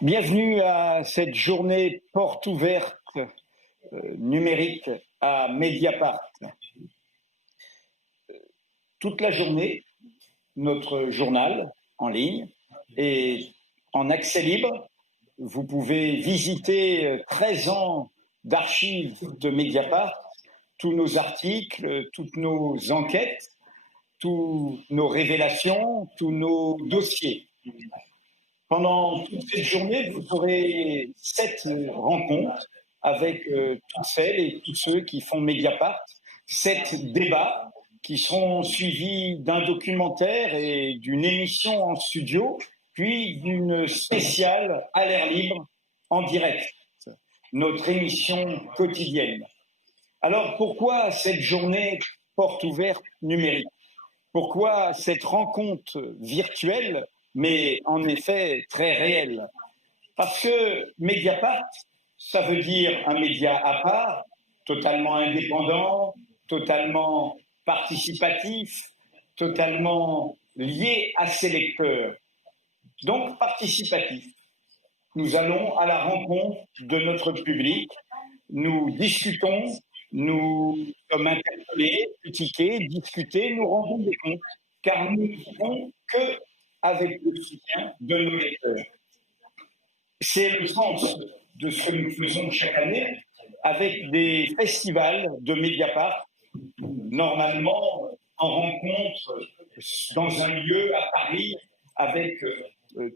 Bienvenue à cette journée porte ouverte numérique à Mediapart. Toute la journée, notre journal en ligne est en accès libre. Vous pouvez visiter 13 ans d'archives de Mediapart, tous nos articles, toutes nos enquêtes, toutes nos révélations, tous nos dossiers. Pendant toute cette journée, vous aurez 7 rencontres avec toutes celles et tous ceux qui font Mediapart, 7 débats qui seront suivis d'un documentaire et d'une émission en studio, puis d'une spéciale à l'air libre en direct, notre émission quotidienne. Alors pourquoi cette journée porte ouverte numérique? Pourquoi cette rencontre virtuelle, mais en effet très réelle? Parce que Mediapart, ça veut dire un média à part, totalement indépendant, totalement participatif, totalement lié à ses lecteurs. Donc participatif. Nous allons à la rencontre de notre public, nous discutons, nous sommes interpellés, critiqués, discutés, nous rendons des comptes, car nous ne vivons que avec le soutien de nos lecteurs. C'est le sens de ce que nous faisons chaque année avec des festivals de Mediapart, normalement en rencontre dans un lieu à Paris avec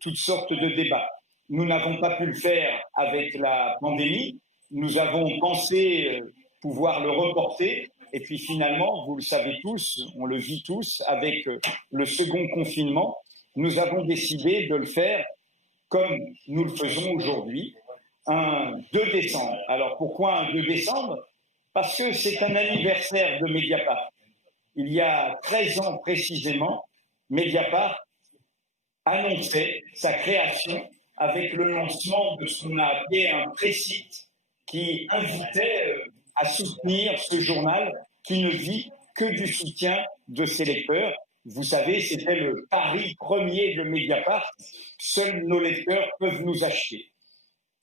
toutes sortes de débats. Nous n'avons pas pu le faire avec la pandémie. Nous avons pensé pouvoir le reporter. Et puis finalement, vous le savez tous, on le vit tous, avec le second confinement, nous avons décidé de le faire comme nous le faisons aujourd'hui, un 2 décembre. Alors pourquoi un 2 décembre? Parce que c'est un anniversaire de Mediapart. Il y a 13 ans précisément, Mediapart annonçait sa création avec le lancement de ce qu'on a appelé un pré-site qui invitait à soutenir ce journal qui ne vit que du soutien de ses lecteurs. Vous savez, c'était le pari premier de Mediapart. Seuls nos lecteurs peuvent nous acheter.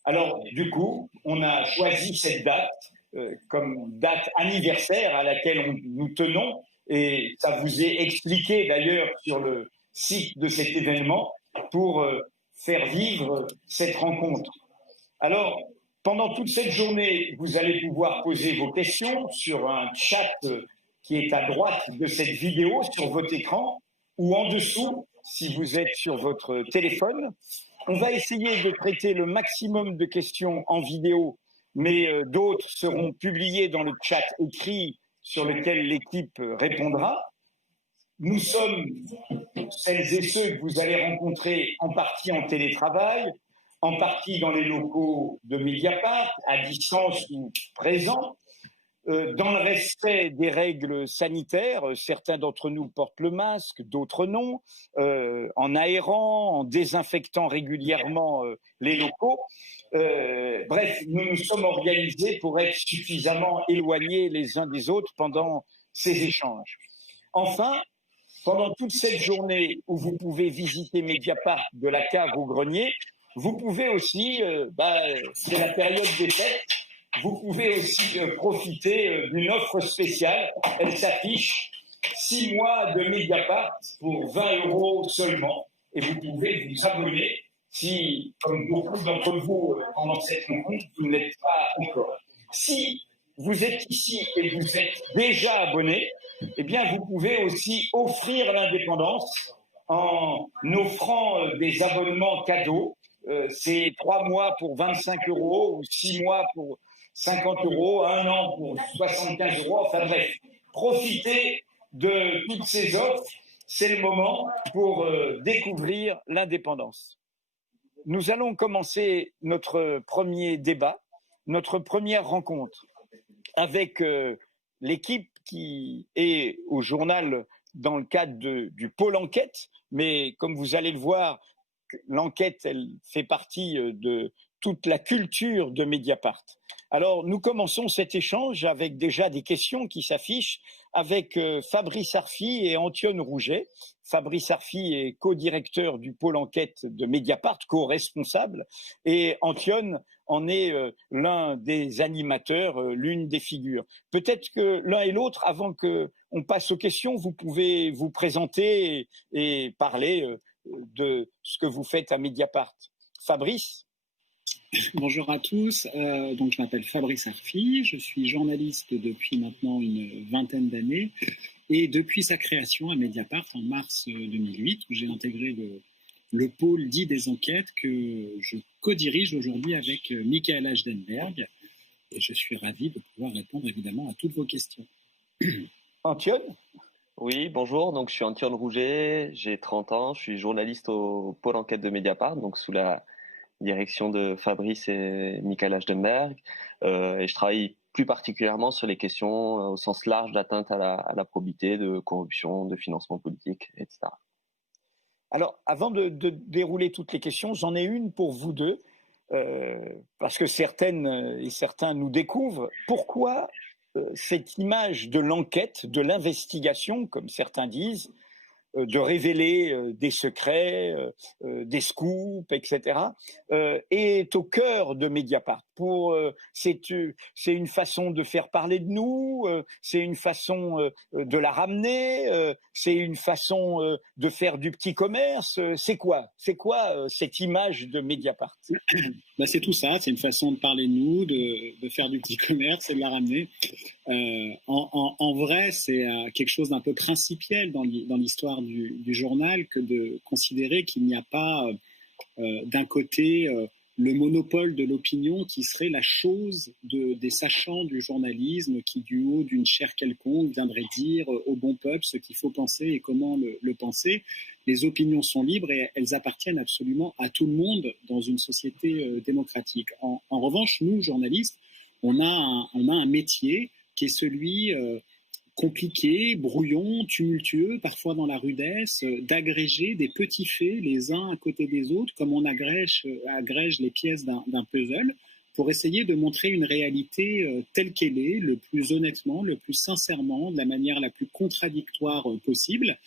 Alors, du coup, on a choisi cette date comme date anniversaire à laquelle nous tenons. Et ça vous est expliqué d'ailleurs sur le site de cet événement pour faire vivre cette rencontre. Alors, pendant toute cette journée, vous allez pouvoir poser vos questions sur un chat qui est à droite de cette vidéo sur votre écran ou en dessous si vous êtes sur votre téléphone. On va essayer de traiter le maximum de questions en vidéo, mais d'autres seront publiées dans le chat écrit sur lequel l'équipe répondra. Nous sommes celles et ceux que vous allez rencontrer en partie en télétravail, en partie dans les locaux de Mediapart, à distance ou présents, dans le respect des règles sanitaires. Certains d'entre nous portent le masque, d'autres non, en aérant, en désinfectant régulièrement les locaux. Bref, nous nous sommes organisés pour être suffisamment éloignés les uns des autres pendant ces échanges. Enfin, pendant toute cette journée où vous pouvez visiter Mediapart de la cave au grenier, vous pouvez aussi, c'est la période des fêtes, vous pouvez aussi profiter d'une offre spéciale. Elle s'affiche 6 mois de Mediapart pour 20 € seulement. Et vous pouvez vous abonner si, comme beaucoup d'entre vous pendant cette rencontre, vous ne l'êtes pas encore. Si vous êtes ici et vous êtes déjà abonné, eh bien vous pouvez aussi offrir l'indépendance en offrant des abonnements cadeaux. C'est 3 mois pour 25 € ou 6 mois pour 50 €, 1 an pour 75 €. Enfin bref, profitez de toutes ces offres. C'est le moment pour découvrir l'indépendance. Nous allons commencer notre premier débat, notre première rencontre avec l'équipe qui est au journal dans le cadre du pôle enquête, mais comme vous allez le voir, l'enquête, elle fait partie de toute la culture de Mediapart. Alors, nous commençons cet échange avec déjà des questions qui s'affichent avec Fabrice Arfi et Antione Rouget. Fabrice Arfi est co-directeur du pôle enquête de Mediapart, co-responsable, et Antione en est l'un des animateurs, l'une des figures. Peut-être que l'un et l'autre, avant qu'on passe aux questions, vous pouvez vous présenter et parler de ce que vous faites à Mediapart. Fabrice ? Bonjour à tous, donc je m'appelle Fabrice Arfi, je suis journaliste depuis maintenant une vingtaine d'années et depuis sa création à Mediapart en mars 2008 où j'ai intégré le pôle dit des enquêtes que je co-dirige aujourd'hui avec Michael Ashdenberg et je suis ravi de pouvoir répondre évidemment à toutes vos questions. Antione ? Oui, bonjour, donc je suis Antione Rouget, j'ai 30 ans, je suis journaliste au pôle enquête de Mediapart, donc sous la direction de Fabrice et Michael Ashdenberg, et je travaille plus particulièrement sur les questions au sens large d'atteinte à la probité, de corruption, de financement politique, etc. Alors, avant de dérouler toutes les questions, j'en ai une pour vous deux, parce que certaines et certains nous découvrent. Pourquoi cette image de l'enquête, de l'investigation, comme certains disent, de révéler des secrets, des scoops, etc., est au cœur de Mediapart. C'est une façon de faire parler de nous, c'est une façon de la ramener, c'est une façon de faire du petit commerce. C'est quoi cette image de Mediapart ? C'est tout ça, c'est une façon de parler de nous, de faire du petit commerce et de la ramener. En vrai, c'est quelque chose d'un peu principiel dans l'histoire du journal que de considérer qu'il n'y a pas d'un côté le monopole de l'opinion qui serait la chose des sachants du journalisme qui, du haut d'une chaire quelconque, viendraient dire au bon peuple ce qu'il faut penser et comment le penser. Les opinions sont libres et elles appartiennent absolument à tout le monde dans une société démocratique. En revanche, nous, journalistes, on a un métier qui est celui compliqué, brouillon, tumultueux, parfois dans la rudesse, d'agréger des petits faits les uns à côté des autres, comme on agrège les pièces d'un puzzle, pour essayer de montrer une réalité telle qu'elle est, le plus honnêtement, le plus sincèrement, de la manière la plus contradictoire possible.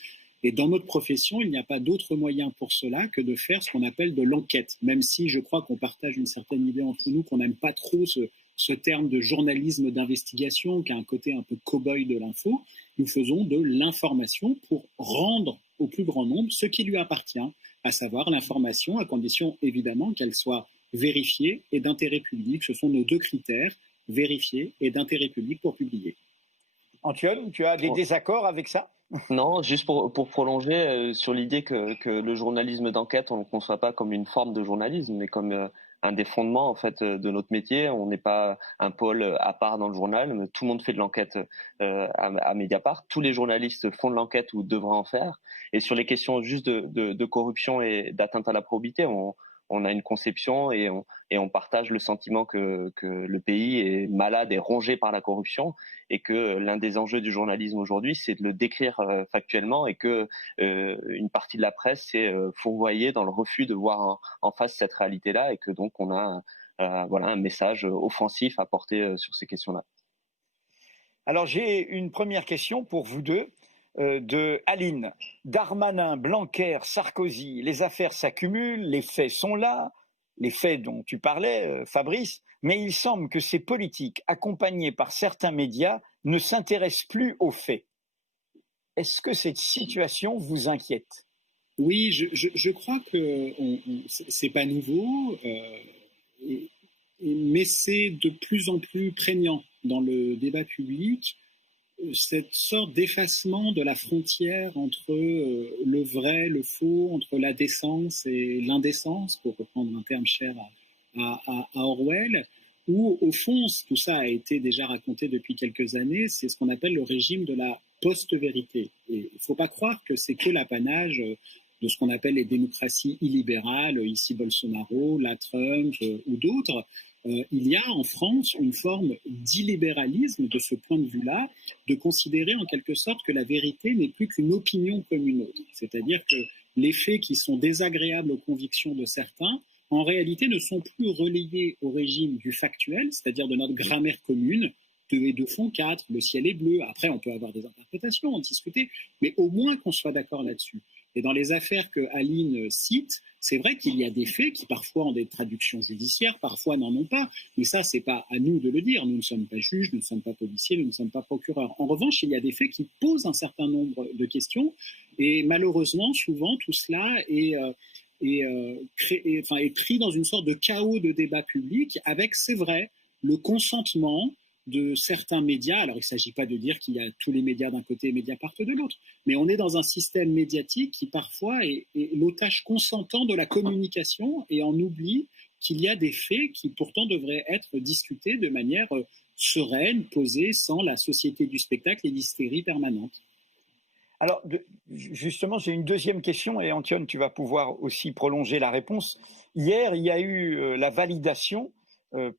Et dans notre profession, il n'y a pas d'autre moyen pour cela que de faire ce qu'on appelle de l'enquête, même si je crois qu'on partage une certaine idée entre nous, qu'on n'aime pas trop ce terme de journalisme d'investigation qui a un côté un peu cow-boy de l'info. Nous faisons de l'information pour rendre au plus grand nombre ce qui lui appartient, à savoir l'information, à condition évidemment qu'elle soit vérifiée et d'intérêt public. Ce sont nos deux critères, vérifier et d'intérêt public pour publier. Antione, tu as des désaccords avec ça ? Non, juste pour prolonger sur l'idée que le journalisme d'enquête, on ne le conçoit pas comme une forme de journalisme, mais comme un des fondements en fait de notre métier. On n'est pas un pôle à part dans le journal, mais tout le monde fait de l'enquête à Mediapart. Tous les journalistes font de l'enquête ou devraient en faire. Et sur les questions juste de corruption et d'atteinte à la probité, on a une conception et on partage le sentiment que le pays est malade et rongé par la corruption et que l'un des enjeux du journalisme aujourd'hui, c'est de le décrire factuellement et que une partie de la presse s'est fourvoyée dans le refus de voir en face cette réalité-là et que donc on a un message offensif à porter sur ces questions-là. Alors j'ai une première question pour vous deux. De Aline. Darmanin, Blanquer, Sarkozy, les affaires s'accumulent, les faits sont là, les faits dont tu parlais, Fabrice, mais il semble que ces politiques, accompagnés par certains médias, ne s'intéressent plus aux faits. Est-ce que cette situation vous inquiète ? Oui, je crois que c'est pas nouveau, mais c'est de plus en plus prégnant dans le débat public. Cette sorte d'effacement de la frontière entre le vrai, le faux, entre la décence et l'indécence, pour reprendre un terme cher à Orwell, où au fond, tout ça a été déjà raconté depuis quelques années, c'est ce qu'on appelle le régime de la post-vérité. Et il ne faut pas croire que c'est que l'apanage de ce qu'on appelle les démocraties illibérales, ici Bolsonaro, là Trump ou d'autres. Il y a en France une forme d'illibéralisme de ce point de vue-là, de considérer en quelque sorte que la vérité n'est plus qu'une opinion comme une autre. C'est-à-dire que les faits qui sont désagréables aux convictions de certains, en réalité, ne sont plus relayés au régime du factuel, c'est-à-dire de notre grammaire commune. 2 et 2 font 4, le ciel est bleu. Après, on peut avoir des interprétations, en discuter, mais au moins qu'on soit d'accord là-dessus. Et dans les affaires que Aline cite, c'est vrai qu'il y a des faits qui parfois ont des traductions judiciaires, parfois n'en ont pas. Mais ça, c'est pas à nous de le dire. Nous ne sommes pas juges, nous ne sommes pas policiers, nous ne sommes pas procureurs. En revanche, il y a des faits qui posent un certain nombre de questions. Et malheureusement, souvent, tout cela est pris dans une sorte de chaos de débat public avec, c'est vrai, le consentement de certains médias. Alors, il ne s'agit pas de dire qu'il y a tous les médias d'un côté et Mediapart de l'autre, mais on est dans un système médiatique qui parfois est l'otage consentant de la communication et en oublie qu'il y a des faits qui pourtant devraient être discutés de manière sereine, posée, sans la société du spectacle et l'hystérie permanente. Alors, justement, j'ai une deuxième question et Antoine, tu vas pouvoir aussi prolonger la réponse. Hier, il y a eu la validation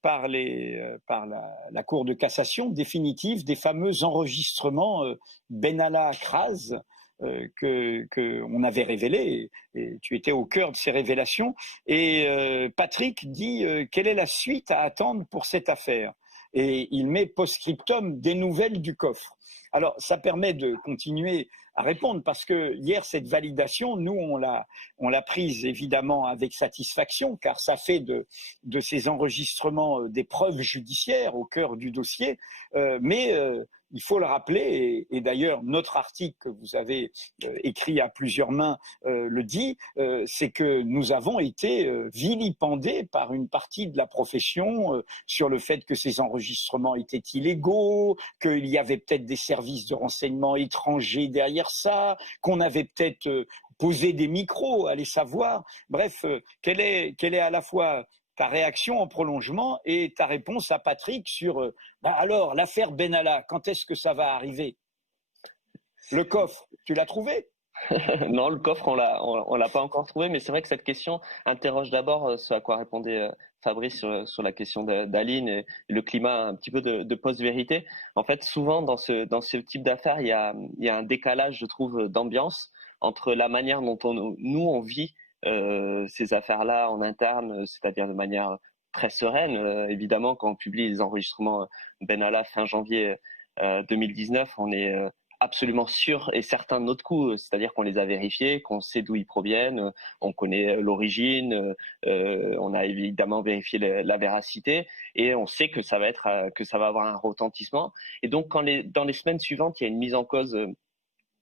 par la Cour de cassation définitive des fameux enregistrements Benalla-Kras qu'on avait révélés, et tu étais au cœur de ces révélations. Et Patrick dit quelle est la suite à attendre pour cette affaire? Et il met post-scriptum des nouvelles du coffre. Alors, ça permet de continuer à répondre parce que hier, cette validation, nous, on l'a prise évidemment avec satisfaction car ça fait de ces enregistrements des preuves judiciaires au cœur du dossier. Mais il faut le rappeler, et d'ailleurs notre article que vous avez écrit à plusieurs mains le dit, c'est que nous avons été vilipendés par une partie de la profession sur le fait que ces enregistrements étaient illégaux, qu'il y avait peut-être des services de renseignement étrangers derrière ça, qu'on avait peut-être posé des micros, allez savoir. Bref, quelle est à la fois ta réaction en prolongement et ta réponse à Patrick sur alors l'affaire Benalla, quand est-ce que ça va arriver? Le coffre, tu l'as trouvé? Non, le coffre, on l'a pas encore trouvé, mais c'est vrai que cette question interroge d'abord ce à quoi répondait Fabrice sur la question d'Aline et le climat un petit peu de post-vérité. En fait, souvent dans ce type d'affaires, il y a un décalage, je trouve, d'ambiance entre la manière dont nous on vit ces affaires-là en interne, c'est-à-dire de manière très sereine. Évidemment, quand on publie les enregistrements Benalla fin janvier 2019, on est absolument sûr et certain de notre coup, c'est-à-dire qu'on les a vérifiés, qu'on sait d'où ils proviennent, on connaît l'origine, on a évidemment vérifié la véracité et on sait que ça va avoir un retentissement. Et donc, dans les semaines suivantes, il y a une mise en cause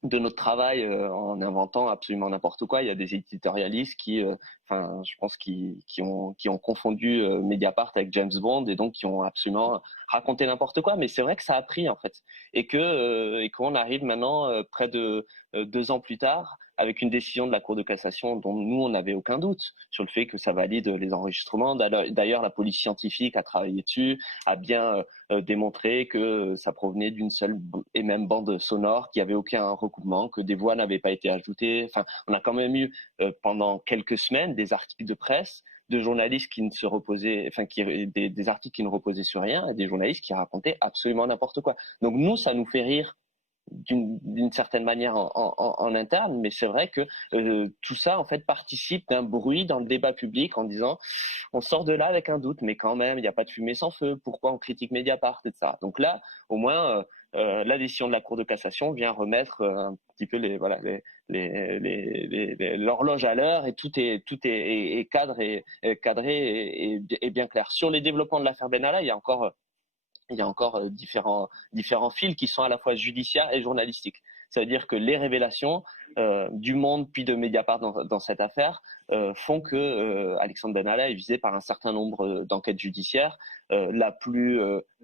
de notre travail en inventant absolument n'importe quoi. Il y a des éditorialistes je pense qui ont confondu Mediapart avec James Bond et donc qui ont absolument raconté n'importe quoi. Mais c'est vrai que ça a pris en fait et qu'on arrive maintenant près de 2 ans plus tard avec une décision de la Cour de cassation dont nous on n'avait aucun doute sur le fait que ça valide les enregistrements. D'ailleurs, la police scientifique a travaillé dessus, a bien démontré que ça provenait d'une seule et même bande sonore, qu'il n'y avait aucun recoupement, que des voix n'avaient pas été ajoutées. Enfin, on a quand même eu pendant quelques semaines des articles de presse de journalistes qui ne se reposaient, des articles qui ne reposaient sur rien et des journalistes qui racontaient absolument n'importe quoi. Donc nous, ça nous fait rire d'une certaine manière en interne, mais c'est vrai que tout ça en fait participe d'un bruit dans le débat public en disant on sort de là avec un doute, mais quand même il n'y a pas de fumée sans feu, pourquoi on critique Mediapart et ça. Donc là au moins la décision de la Cour de cassation vient remettre un petit peu l'horloge à l'heure et tout est cadré et bien clair. Sur les développements de l'affaire Benalla, il y a encore différents fils qui sont à la fois judiciaires et journalistiques. Ça veut dire que les révélations du Monde puis de Mediapart dans cette affaire font que Alexandre Benalla est visé par un certain nombre d'enquêtes judiciaires. La plus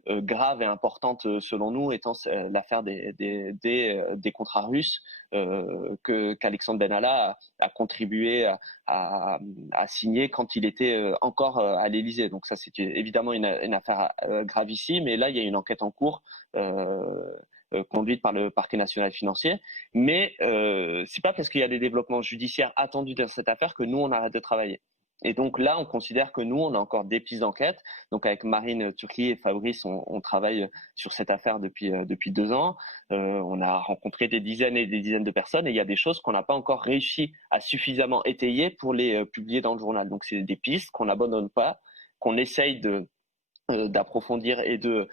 grave et importante selon nous étant l'affaire des contrats russes qu'Alexandre Benalla a contribué à signer quand il était encore à l'Élysée. Donc ça, c'est évidemment une affaire gravissime. Et là, il y a une enquête en cours conduite par le parquet national financier, mais c'est pas parce qu'il y a des développements judiciaires attendus dans cette affaire que nous on arrête de travailler. Et donc là, on considère que nous, on a encore des pistes d'enquête. Donc avec Marine Turki et Fabrice, on travaille sur cette affaire depuis 2 ans. On a rencontré des dizaines et des dizaines de personnes et il y a des choses qu'on n'a pas encore réussi à suffisamment étayer pour les publier dans le journal. Donc c'est des pistes qu'on n'abandonne pas, qu'on essaye d'approfondir et de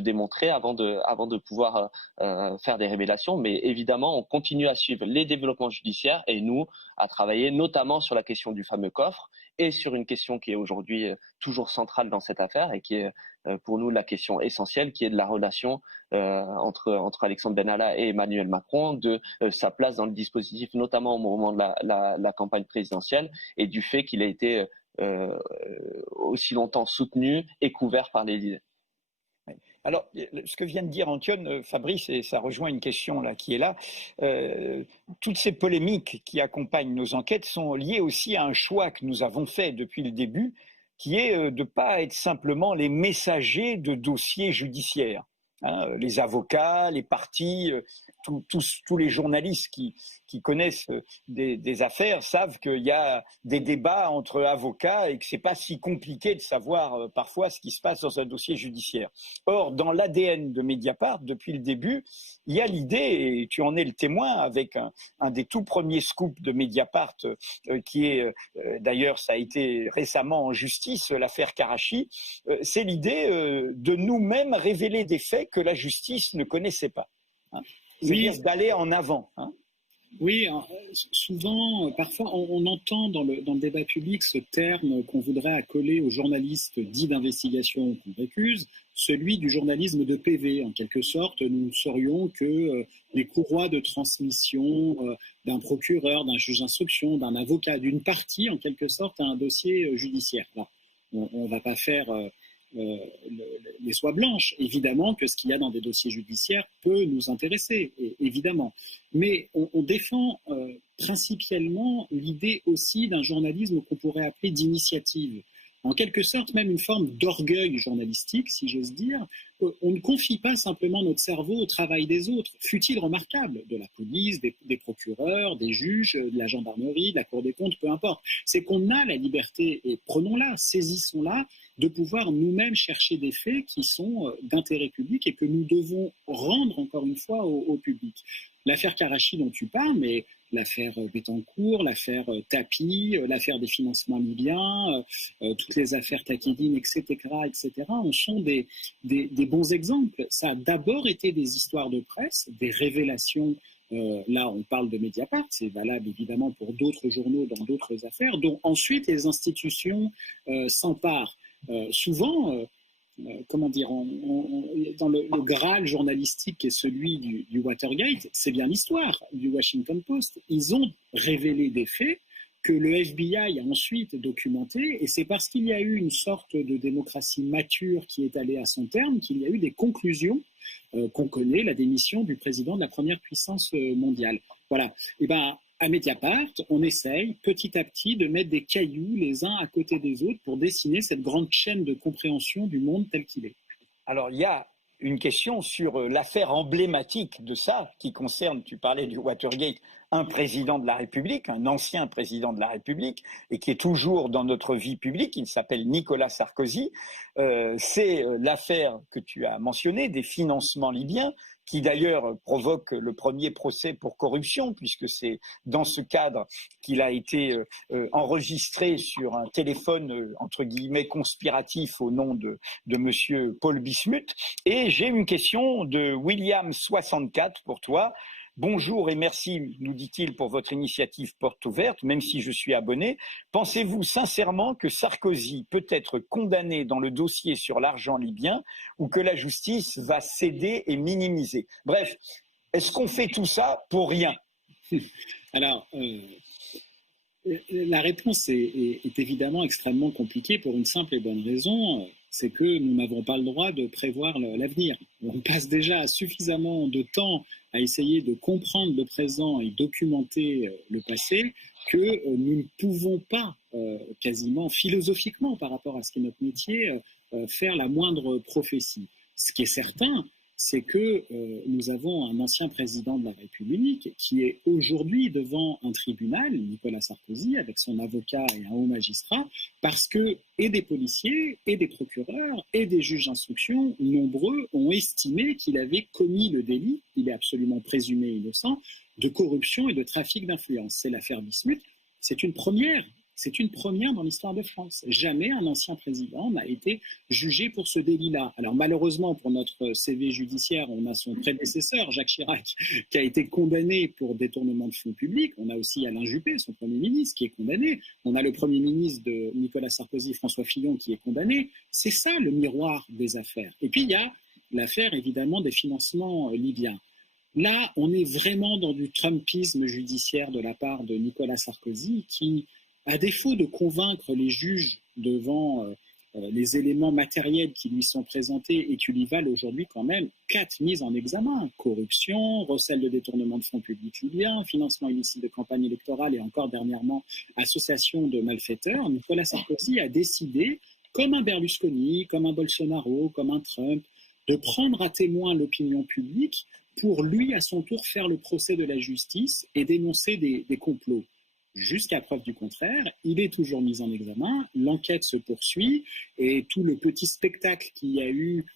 démontrer avant de pouvoir faire des révélations. Mais évidemment, on continue à suivre les développements judiciaires et nous à travailler notamment sur la question du fameux coffre et sur une question qui est aujourd'hui toujours centrale dans cette affaire et qui est pour nous la question essentielle, qui est de la relation entre Alexandre Benalla et Emmanuel Macron, de sa place dans le dispositif, notamment au moment de la campagne présidentielle, et du fait qu'il a été aussi longtemps soutenu et couvert par l'Élysée. Alors, ce que vient de dire Antoine, Fabrice, et ça rejoint une question là qui est là, toutes ces polémiques qui accompagnent nos enquêtes sont liées aussi à un choix que nous avons fait depuis le début, qui est de ne pas être simplement les messagers de dossiers judiciaires. Hein, les avocats, les partis, tous les journalistes qui connaissent des affaires savent qu'il y a des débats entre avocats et que c'est pas si compliqué de savoir parfois ce qui se passe dans un dossier judiciaire. Or, dans l'ADN de Mediapart, depuis le début, il y a l'idée, et tu en es le témoin avec un des tout premiers scoops de Mediapart, qui est, d'ailleurs, ça a été récemment en justice, l'affaire Karachi, c'est l'idée de nous-mêmes révéler des faits que la justice ne connaissait pas. Hein. C'est-à-dire d'aller en avant. Hein. Oui, souvent, parfois, on entend dans le débat public ce terme qu'on voudrait accoler aux journalistes dits d'investigation qu'on récuse, celui du journalisme de PV. En quelque sorte, nous ne serions que les courroies de transmission d'un procureur, d'un juge d'instruction, d'un avocat, d'une partie, en quelque sorte, à un dossier judiciaire. Là, on ne va pas faire les soies blanches. Évidemment que ce qu'il y a dans des dossiers judiciaires peut nous intéresser, évidemment. Mais on défend principalement l'idée aussi d'un journalisme qu'on pourrait appeler d'initiative. En quelque sorte, même une forme d'orgueil journalistique, si j'ose dire. On ne confie pas simplement notre cerveau au travail des autres, fût-il remarquable, de la police, des procureurs, des juges, de la gendarmerie, de la Cour des comptes, peu importe. C'est qu'on a la liberté, et prenons-la, saisissons-la, de pouvoir nous-mêmes chercher des faits qui sont d'intérêt public et que nous devons rendre, encore une fois, au public. L'affaire Karachi dont tu parles, mais l'affaire Bettencourt, l'affaire Tapi, l'affaire des financements libyens, toutes les affaires Takedine, etc., en sont des bons exemples. Ça a d'abord été des histoires de presse, des révélations. Là, on parle de Mediapart, c'est valable évidemment pour d'autres journaux dans d'autres affaires, dont ensuite les institutions s'emparent. Souvent, comment dire, dans le Graal journalistique qui est celui du Watergate, c'est bien l'histoire du Washington Post. Ils ont révélé des faits que le FBI a ensuite documentés, et c'est parce qu'il y a eu une sorte de démocratie mature qui est allée à son terme qu'il y a eu des conclusions qu'on connaît, la démission du président de la première puissance mondiale. Voilà. Et ben, à Mediapart, on essaye petit à petit de mettre des cailloux les uns à côté des autres pour dessiner cette grande chaîne de compréhension du monde tel qu'il est. Alors, il y a une question sur l'affaire emblématique de ça, qui concerne, tu parlais du Watergate, un président de la République, un ancien président de la République, et qui est toujours dans notre vie publique, il s'appelle Nicolas Sarkozy. C'est l'affaire que tu as mentionnée, des financements libyens, qui d'ailleurs provoque le premier procès pour corruption, puisque c'est dans ce cadre qu'il a été enregistré sur un téléphone, entre guillemets, conspiratif au nom de monsieur Paul Bismuth. Et j'ai une question de William64 pour toi. Bonjour et merci, nous dit-il, pour votre initiative porte ouverte, même si je suis abonné. Pensez-vous sincèrement que Sarkozy peut être condamné dans le dossier sur l'argent libyen ou que la justice va céder et minimiser? Bref, est-ce qu'on fait tout ça pour rien? Alors, la réponse est évidemment extrêmement compliquée pour une simple et bonne raison, c'est que nous n'avons pas le droit de prévoir l'avenir. On passe déjà suffisamment de temps à essayer de comprendre le présent et documenter le passé que nous ne pouvons pas, quasiment philosophiquement par rapport à ce qu'est notre métier, faire la moindre prophétie. Ce qui est certain, c'est que nous avons un ancien président de la République qui est aujourd'hui devant un tribunal, Nicolas Sarkozy, avec son avocat et un haut magistrat, parce que et des policiers, et des procureurs, et des juges d'instruction, nombreux, ont estimé qu'il avait commis le délit, il est absolument présumé innocent, de corruption et de trafic d'influence. C'est l'affaire Bismuth. C'est une première. C'est une première dans l'histoire de France. Jamais un ancien président n'a été jugé pour ce délit-là. Alors malheureusement, pour notre CV judiciaire, on a son prédécesseur, Jacques Chirac, qui a été condamné pour détournement de fonds publics. On a aussi Alain Juppé, son Premier ministre, qui est condamné. On a le Premier ministre de Nicolas Sarkozy, François Fillon, qui est condamné. C'est ça le miroir des affaires. Et puis il y a l'affaire, évidemment, des financements libyens. Là, on est vraiment dans du trumpisme judiciaire de la part de Nicolas Sarkozy qui, à défaut de convaincre les juges devant les éléments matériels qui lui sont présentés et qui lui valent aujourd'hui quand même 4 mises en examen: corruption, recel de détournement de fonds publics libyens, financement illicite de campagne électorale et encore dernièrement association de malfaiteurs, Nicolas Sarkozy a décidé, comme un Berlusconi, comme un Bolsonaro, comme un Trump, de prendre à témoin l'opinion publique pour lui, à son tour, faire le procès de la justice et dénoncer des complots. Jusqu'à preuve du contraire, il est toujours mis en examen, l'enquête se poursuit et tout le petit spectacle qu'il y a eu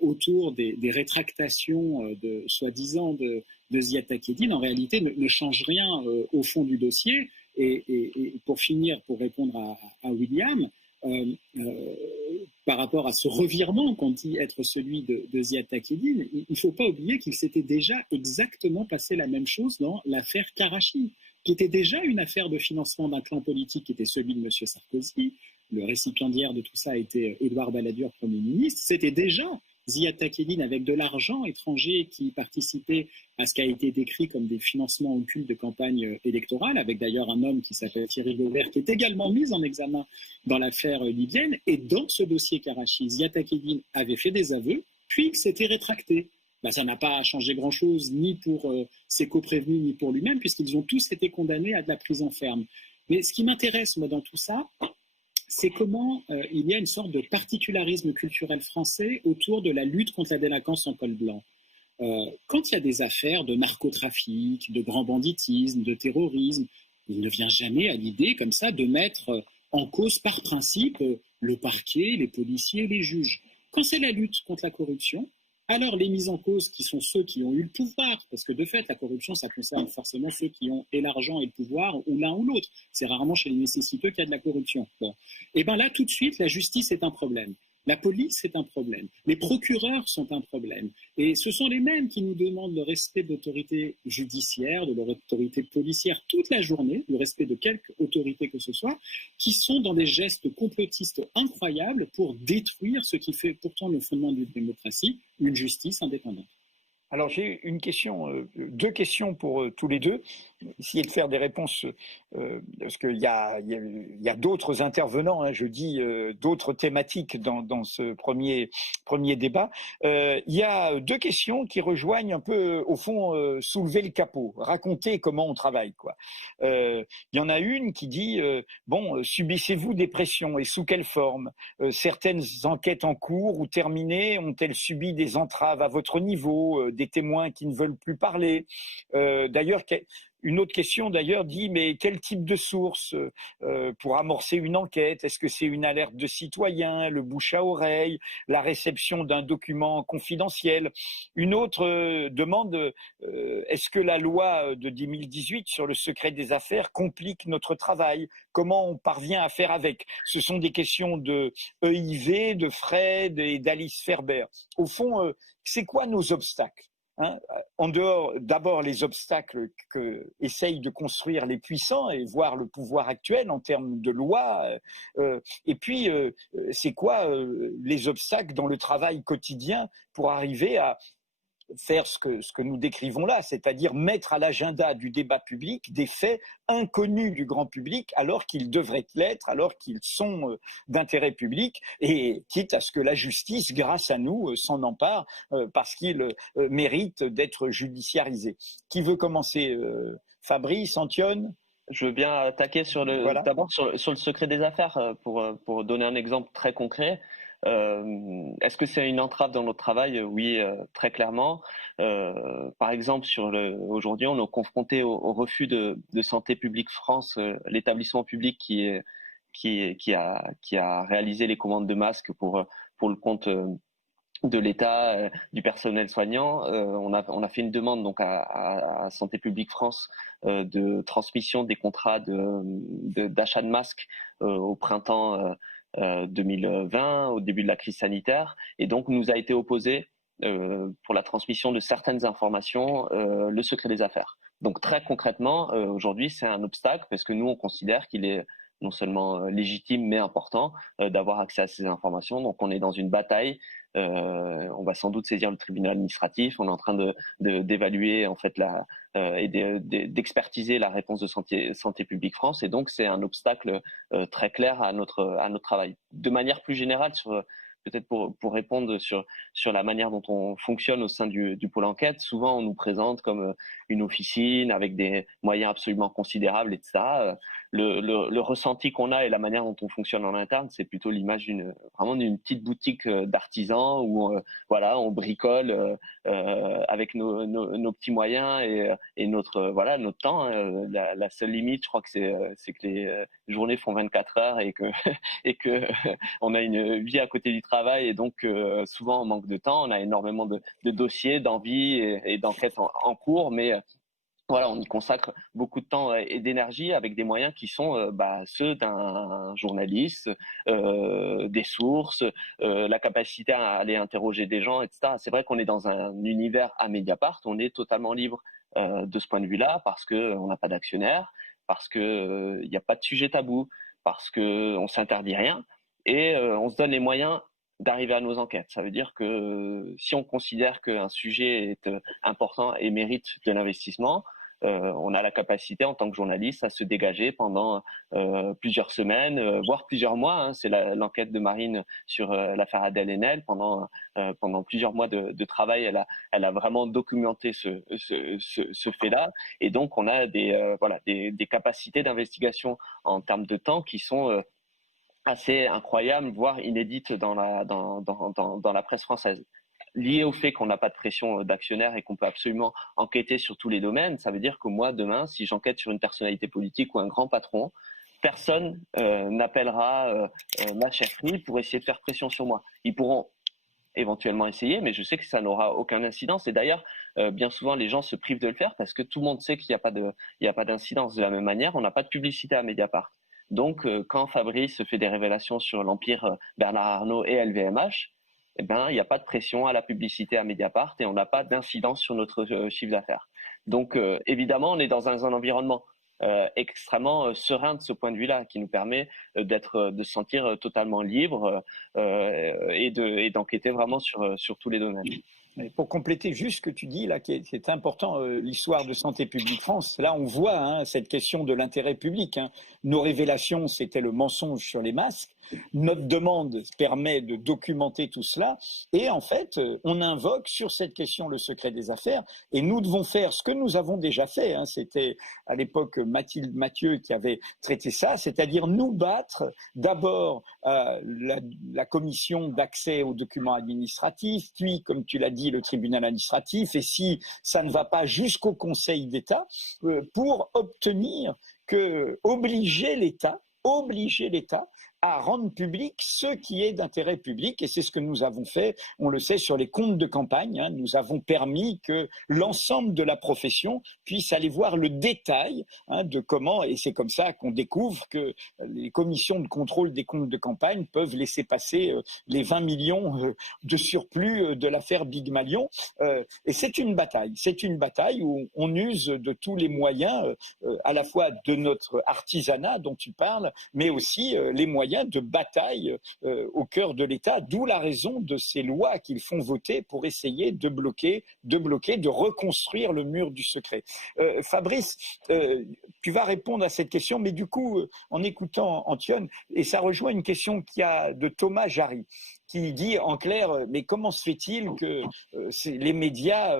autour des rétractations soi-disant de Ziad Takieddine, en réalité ne change rien au fond du dossier. Et pour finir, pour répondre à William, par rapport à ce revirement qu'on dit être celui de Ziad Takieddine, il ne faut pas oublier qu'il s'était déjà exactement passé la même chose dans l'affaire Karachi, qui était déjà une affaire de financement d'un clan politique qui était celui de M. Sarkozy. Le récipiendaire de tout ça a été Édouard Balladur, Premier ministre. C'était déjà Ziad Takieddine avec de l'argent étranger qui participait à ce qui a été décrit comme des financements occultes de campagne électorale, avec d'ailleurs un homme qui s'appelle Thierry Gauvert, qui est également mis en examen dans l'affaire libyenne. Et dans ce dossier Karachi, Ziad Takieddine avait fait des aveux, puis s'était rétracté. Ça n'a pas changé grand-chose, ni pour ses coprévenus, ni pour lui-même, puisqu'ils ont tous été condamnés à de la prison ferme. Mais ce qui m'intéresse, moi, dans tout ça, c'est comment il y a une sorte de particularisme culturel français autour de la lutte contre la délinquance en col blanc. Quand il y a des affaires de narcotrafic, de grand banditisme, de terrorisme, il ne vient jamais à l'idée, comme ça, de mettre en cause par principe le parquet, les policiers, les juges. Quand c'est la lutte contre la corruption, alors les mises en cause qui sont ceux qui ont eu le pouvoir, parce que de fait la corruption ça concerne forcément ceux qui ont et l'argent et le pouvoir, ou l'un ou l'autre. C'est rarement chez les nécessiteux qu'il y a de la corruption. Bon. Et bien là tout de suite la justice est un problème. La police est un problème, les procureurs sont un problème. Et ce sont les mêmes qui nous demandent le respect de l'autorité judiciaire, de l'autorité policière toute la journée, le respect de quelque autorité que ce soit, qui sont dans des gestes complotistes incroyables pour détruire ce qui fait pourtant le fondement d'une démocratie, une justice indépendante. Alors j'ai une question, deux questions pour tous les deux. Essayer de faire des réponses parce qu'il y a d'autres intervenants, hein, je dis d'autres thématiques dans ce premier débat. Il y a deux questions qui rejoignent un peu au fond soulever le capot, raconter comment on travaille, quoi. Il y en a une qui dit subissez-vous des pressions et sous quelle forme? Certaines enquêtes en cours ou terminées ont-elles subi des entraves à votre niveau, des témoins qui ne veulent plus parler? D'ailleurs, une autre question d'ailleurs dit mais quel type de source pour amorcer une enquête? Est-ce que c'est une alerte de citoyen, le bouche à oreille, la réception d'un document confidentiel? Une autre demande est-ce que la loi de 2018 sur le secret des affaires complique notre travail? Comment on parvient à faire avec? Ce sont des questions de EIV, de Fred et d'Alice Ferber. Au fond, c'est quoi nos obstacles? En dehors, d'abord, les obstacles qu'essayent de construire les puissants et voir le pouvoir actuel en termes de loi. Et puis, c'est quoi les obstacles dans le travail quotidien pour arriver à faire ce que nous décrivons là, c'est-à-dire mettre à l'agenda du débat public des faits inconnus du grand public alors qu'ils devraient l'être, alors qu'ils sont d'intérêt public, et quitte à ce que la justice, grâce à nous, s'en empare parce qu'ils méritent d'être judiciarisés. Qui veut commencer? Fabrice, Antione? Je veux bien attaquer d'abord sur le secret des affaires pour donner un exemple très concret. Est-ce que c'est une entrave dans notre travail? Oui, très clairement. Par exemple, aujourd'hui, on est confronté au refus de Santé publique France, l'établissement public qui a réalisé les commandes de masques pour le compte de l'État, du personnel soignant. On a fait une demande donc à Santé publique France de transmission des contrats d'achat de masques au printemps 2020, au début de la crise sanitaire, et donc nous a été opposé pour la transmission de certaines informations le secret des affaires. Donc très concrètement, aujourd'hui, c'est un obstacle parce que nous, on considère qu'il est non seulement légitime mais important d'avoir accès à ces informations. Donc on est dans une bataille. On va sans doute saisir le tribunal administratif. On est en train d'évaluer en fait et d'expertiser la réponse de Santé publique France. Et donc c'est un obstacle très clair à notre travail. De manière plus générale, peut-être pour répondre sur la manière dont on fonctionne au sein du pôle enquête, souvent on nous présente comme une officine avec des moyens absolument considérables, etc. Le ressenti qu'on a et la manière dont on fonctionne en interne, c'est plutôt l'image vraiment d'une petite boutique d'artisans où voilà, on bricole avec nos petits moyens et notre temps. Hein. La seule limite, je crois que c'est que les journées font 24 heures et que et que on a une vie à côté du travail et donc souvent on manque de temps. On a énormément de dossiers, d'envies et d'enquêtes en cours, mais voilà, on y consacre beaucoup de temps et d'énergie avec des moyens qui sont ceux d'un journaliste, des sources, la capacité à aller interroger des gens, etc. C'est vrai qu'on est dans un univers à Mediapart, on est totalement libre de ce point de vue-là parce que on n'a pas d'actionnaire, parce que il n'y a pas de sujet tabou, parce que on s'interdit rien et on se donne les moyens d'arriver à nos enquêtes. Ça veut dire que si on considère qu'un sujet est important et mérite de l'investissement, on a la capacité en tant que journaliste à se dégager pendant plusieurs semaines, voire plusieurs mois. Hein. C'est l'enquête de Marine sur l'affaire Adèle Haenel. Pendant plusieurs mois de travail, elle a vraiment documenté ce fait-là. Et donc, on a des capacités d'investigation en termes de temps qui sont assez incroyables, voire inédites dans la presse française. Lié au fait qu'on n'a pas de pression d'actionnaire et qu'on peut absolument enquêter sur tous les domaines, ça veut dire que moi, demain, si j'enquête sur une personnalité politique ou un grand patron, personne n'appellera ma chefferie pour essayer de faire pression sur moi. Ils pourront éventuellement essayer, mais je sais que ça n'aura aucune incidence. Et d'ailleurs, bien souvent, les gens se privent de le faire parce que tout le monde sait qu'il n'y a pas d'incidence. De la même manière, on n'a pas de publicité à Mediapart. Donc, quand Fabrice fait des révélations sur l'empire Bernard Arnault et LVMH, eh ben, il n'y a pas de pression à la publicité à Mediapart et on n'a pas d'incidence sur notre chiffre d'affaires. Donc, évidemment, on est dans un environnement extrêmement serein de ce point de vue-là, qui nous permet de se sentir totalement libre et d'enquêter vraiment sur tous les domaines. Mais pour compléter juste ce que tu dis là, qui est important, l'histoire de Santé publique France, là on voit cette question de l'intérêt public. Hein. Nos révélations, c'était le mensonge sur les masques. Notre demande permet de documenter tout cela et en fait, on invoque sur cette question le secret des affaires et nous devons faire ce que nous avons déjà fait. Hein, c'était à l'époque Mathilde Mathieu qui avait traité ça, c'est-à-dire nous battre d'abord la commission d'accès aux documents administratifs, puis, comme tu l'as dit, le tribunal administratif et si ça ne va pas jusqu'au Conseil d'État pour obliger l'État à rendre public ce qui est d'intérêt public et c'est ce que nous avons fait, on le sait, sur les comptes de campagne. Hein, nous avons permis que l'ensemble de la profession puisse aller voir le détail de comment, et c'est comme ça qu'on découvre que les commissions de contrôle des comptes de campagne peuvent laisser passer les 20 millions de surplus de l'affaire Big Malion. Et c'est une bataille où on use de tous les moyens, à la fois de notre artisanat dont tu parles, mais aussi les moyens de bataille au cœur de l'État, d'où la raison de ces lois qu'ils font voter pour essayer de bloquer, de reconstruire le mur du secret. Fabrice, tu vas répondre à cette question, mais du coup, en écoutant Antione, et ça rejoint une question qu'il y a de Thomas Jarry. qui dit en clair, mais comment se fait-il que les médias,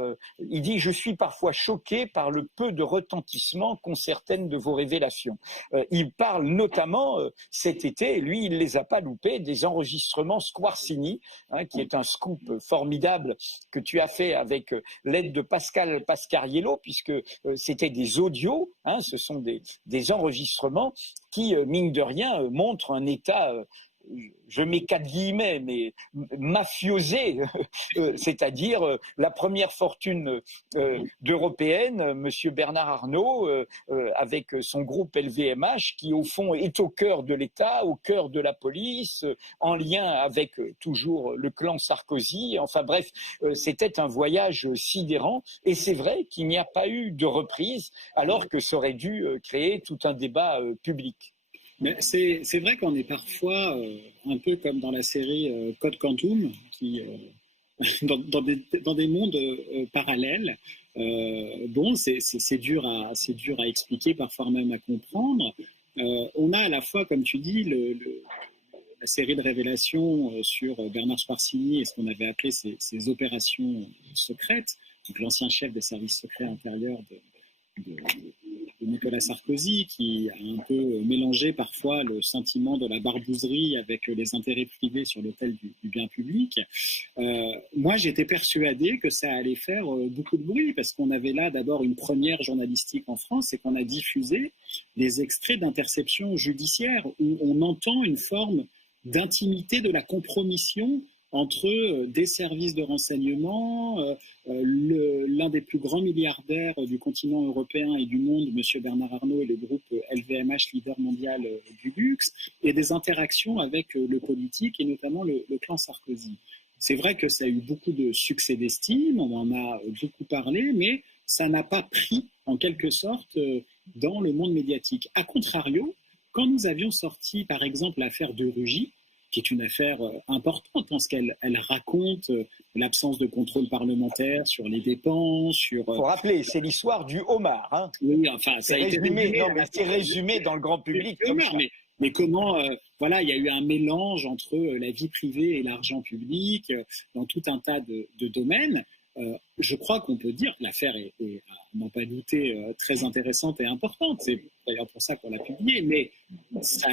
il dit, je suis parfois choqué par le peu de retentissement qu'ont certaines de vos révélations. Il parle notamment cet été, lui il les a pas loupés, des enregistrements Squarcini, qui est un scoop formidable que tu as fait avec l'aide de Pascal Pascariello, puisque c'était des audios, ce sont des enregistrements qui, mine de rien, montrent un état je mets 4 guillemets, mais mafiosé, c'est-à-dire la première fortune d'européenne, Monsieur Bernard Arnault, avec son groupe LVMH, qui au fond est au cœur de l'État, au cœur de la police, en lien avec toujours le clan Sarkozy. Enfin bref, c'était un voyage sidérant, et c'est vrai qu'il n'y a pas eu de reprise, alors que ça aurait dû créer tout un débat public. C'est vrai qu'on est parfois un peu comme dans la série Code Quantum, qui, dans des mondes parallèles. Bon, c'est dur à expliquer, parfois même à comprendre. On a à la fois, comme tu dis, la série de révélations sur Bernard Squarcini et ce qu'on avait appelé ces opérations secrètes, donc l'ancien chef des services secrets intérieurs de Nicolas Sarkozy, qui a un peu mélangé parfois le sentiment de la barbouzerie avec les intérêts privés sur l'autel du bien public. Moi, j'étais persuadé que ça allait faire beaucoup de bruit, parce qu'on avait là d'abord une première journalistique en France, et qu'on a diffusé des extraits d'interceptions judiciaires où on entend une forme d'intimité de la compromission entre des services de renseignement, l'un des plus grands milliardaires du continent européen et du monde, M. Bernard Arnault, et le groupe LVMH, leader mondial du luxe, et des interactions avec le politique et notamment le clan Sarkozy. C'est vrai que ça a eu beaucoup de succès d'estime, on en a beaucoup parlé, mais ça n'a pas pris, en quelque sorte, dans le monde médiatique. A contrario, quand nous avions sorti, par exemple, l'affaire de Rugy, qui est une affaire importante, parce qu'elle raconte l'absence de contrôle parlementaire sur les dépenses, sur... Il faut rappeler, c'est l'histoire du homard. Hein. Oui, enfin, ça a été résumé. Non, mais c'est résumé dans le grand public. Comme ça. Mais comment, voilà, il y a eu un mélange entre la vie privée et l'argent public dans tout un tas de domaines. Je crois qu'on peut dire que l'affaire est à n'en pas douter, très intéressante et importante. C'est d'ailleurs pour ça qu'on l'a publiée. Mais ça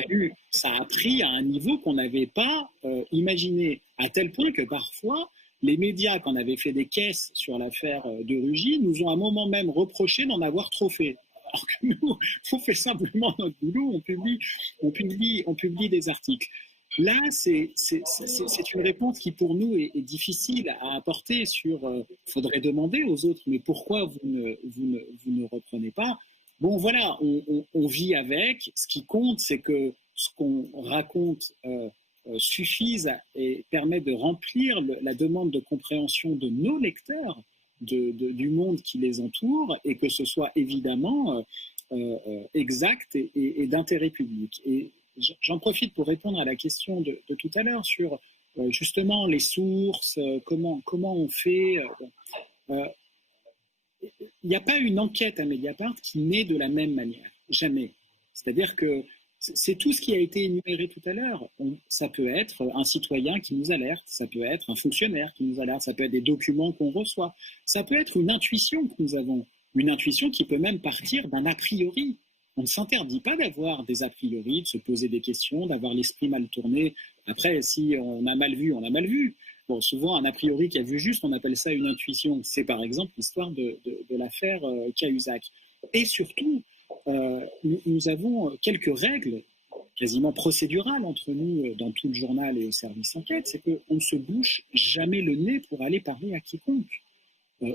a pris à un niveau qu'on n'avait pas imaginé, à tel point que parfois, les médias, quand on avait fait des caisses sur l'affaire de Rugy, nous ont à un moment même reproché d'en avoir trop fait. Alors que nous, on fait simplement notre boulot, on publie des articles. Là, c'est une réponse qui, pour nous, est difficile à apporter sur... faudrait demander aux autres, mais pourquoi vous ne reprenez pas? Bon, voilà, on vit avec. Ce qui compte, c'est que ce qu'on raconte suffise et permet de remplir la demande de compréhension de nos lecteurs, du monde qui les entoure, et que ce soit évidemment exact et d'intérêt public. Et j'en profite pour répondre à la question de tout à l'heure sur justement les sources, comment on fait. Il n'y a pas une enquête à Mediapart qui naît de la même manière, jamais. C'est-à-dire que c'est tout ce qui a été énuméré tout à l'heure. Ça peut être un citoyen qui nous alerte, ça peut être un fonctionnaire qui nous alerte, ça peut être des documents qu'on reçoit, ça peut être une intuition que nous avons, une intuition qui peut même partir d'un a priori. On ne s'interdit pas d'avoir des a priori, de se poser des questions, d'avoir l'esprit mal tourné. Après, si on a mal vu, on a mal vu. Bon, souvent, un a priori qui a vu juste, on appelle ça une intuition. C'est par exemple l'histoire de l'affaire Cahuzac. Et surtout, nous avons quelques règles quasiment procédurales entre nous dans tout le journal et au service enquête. C'est qu'on ne se bouche jamais le nez pour aller parler à quiconque.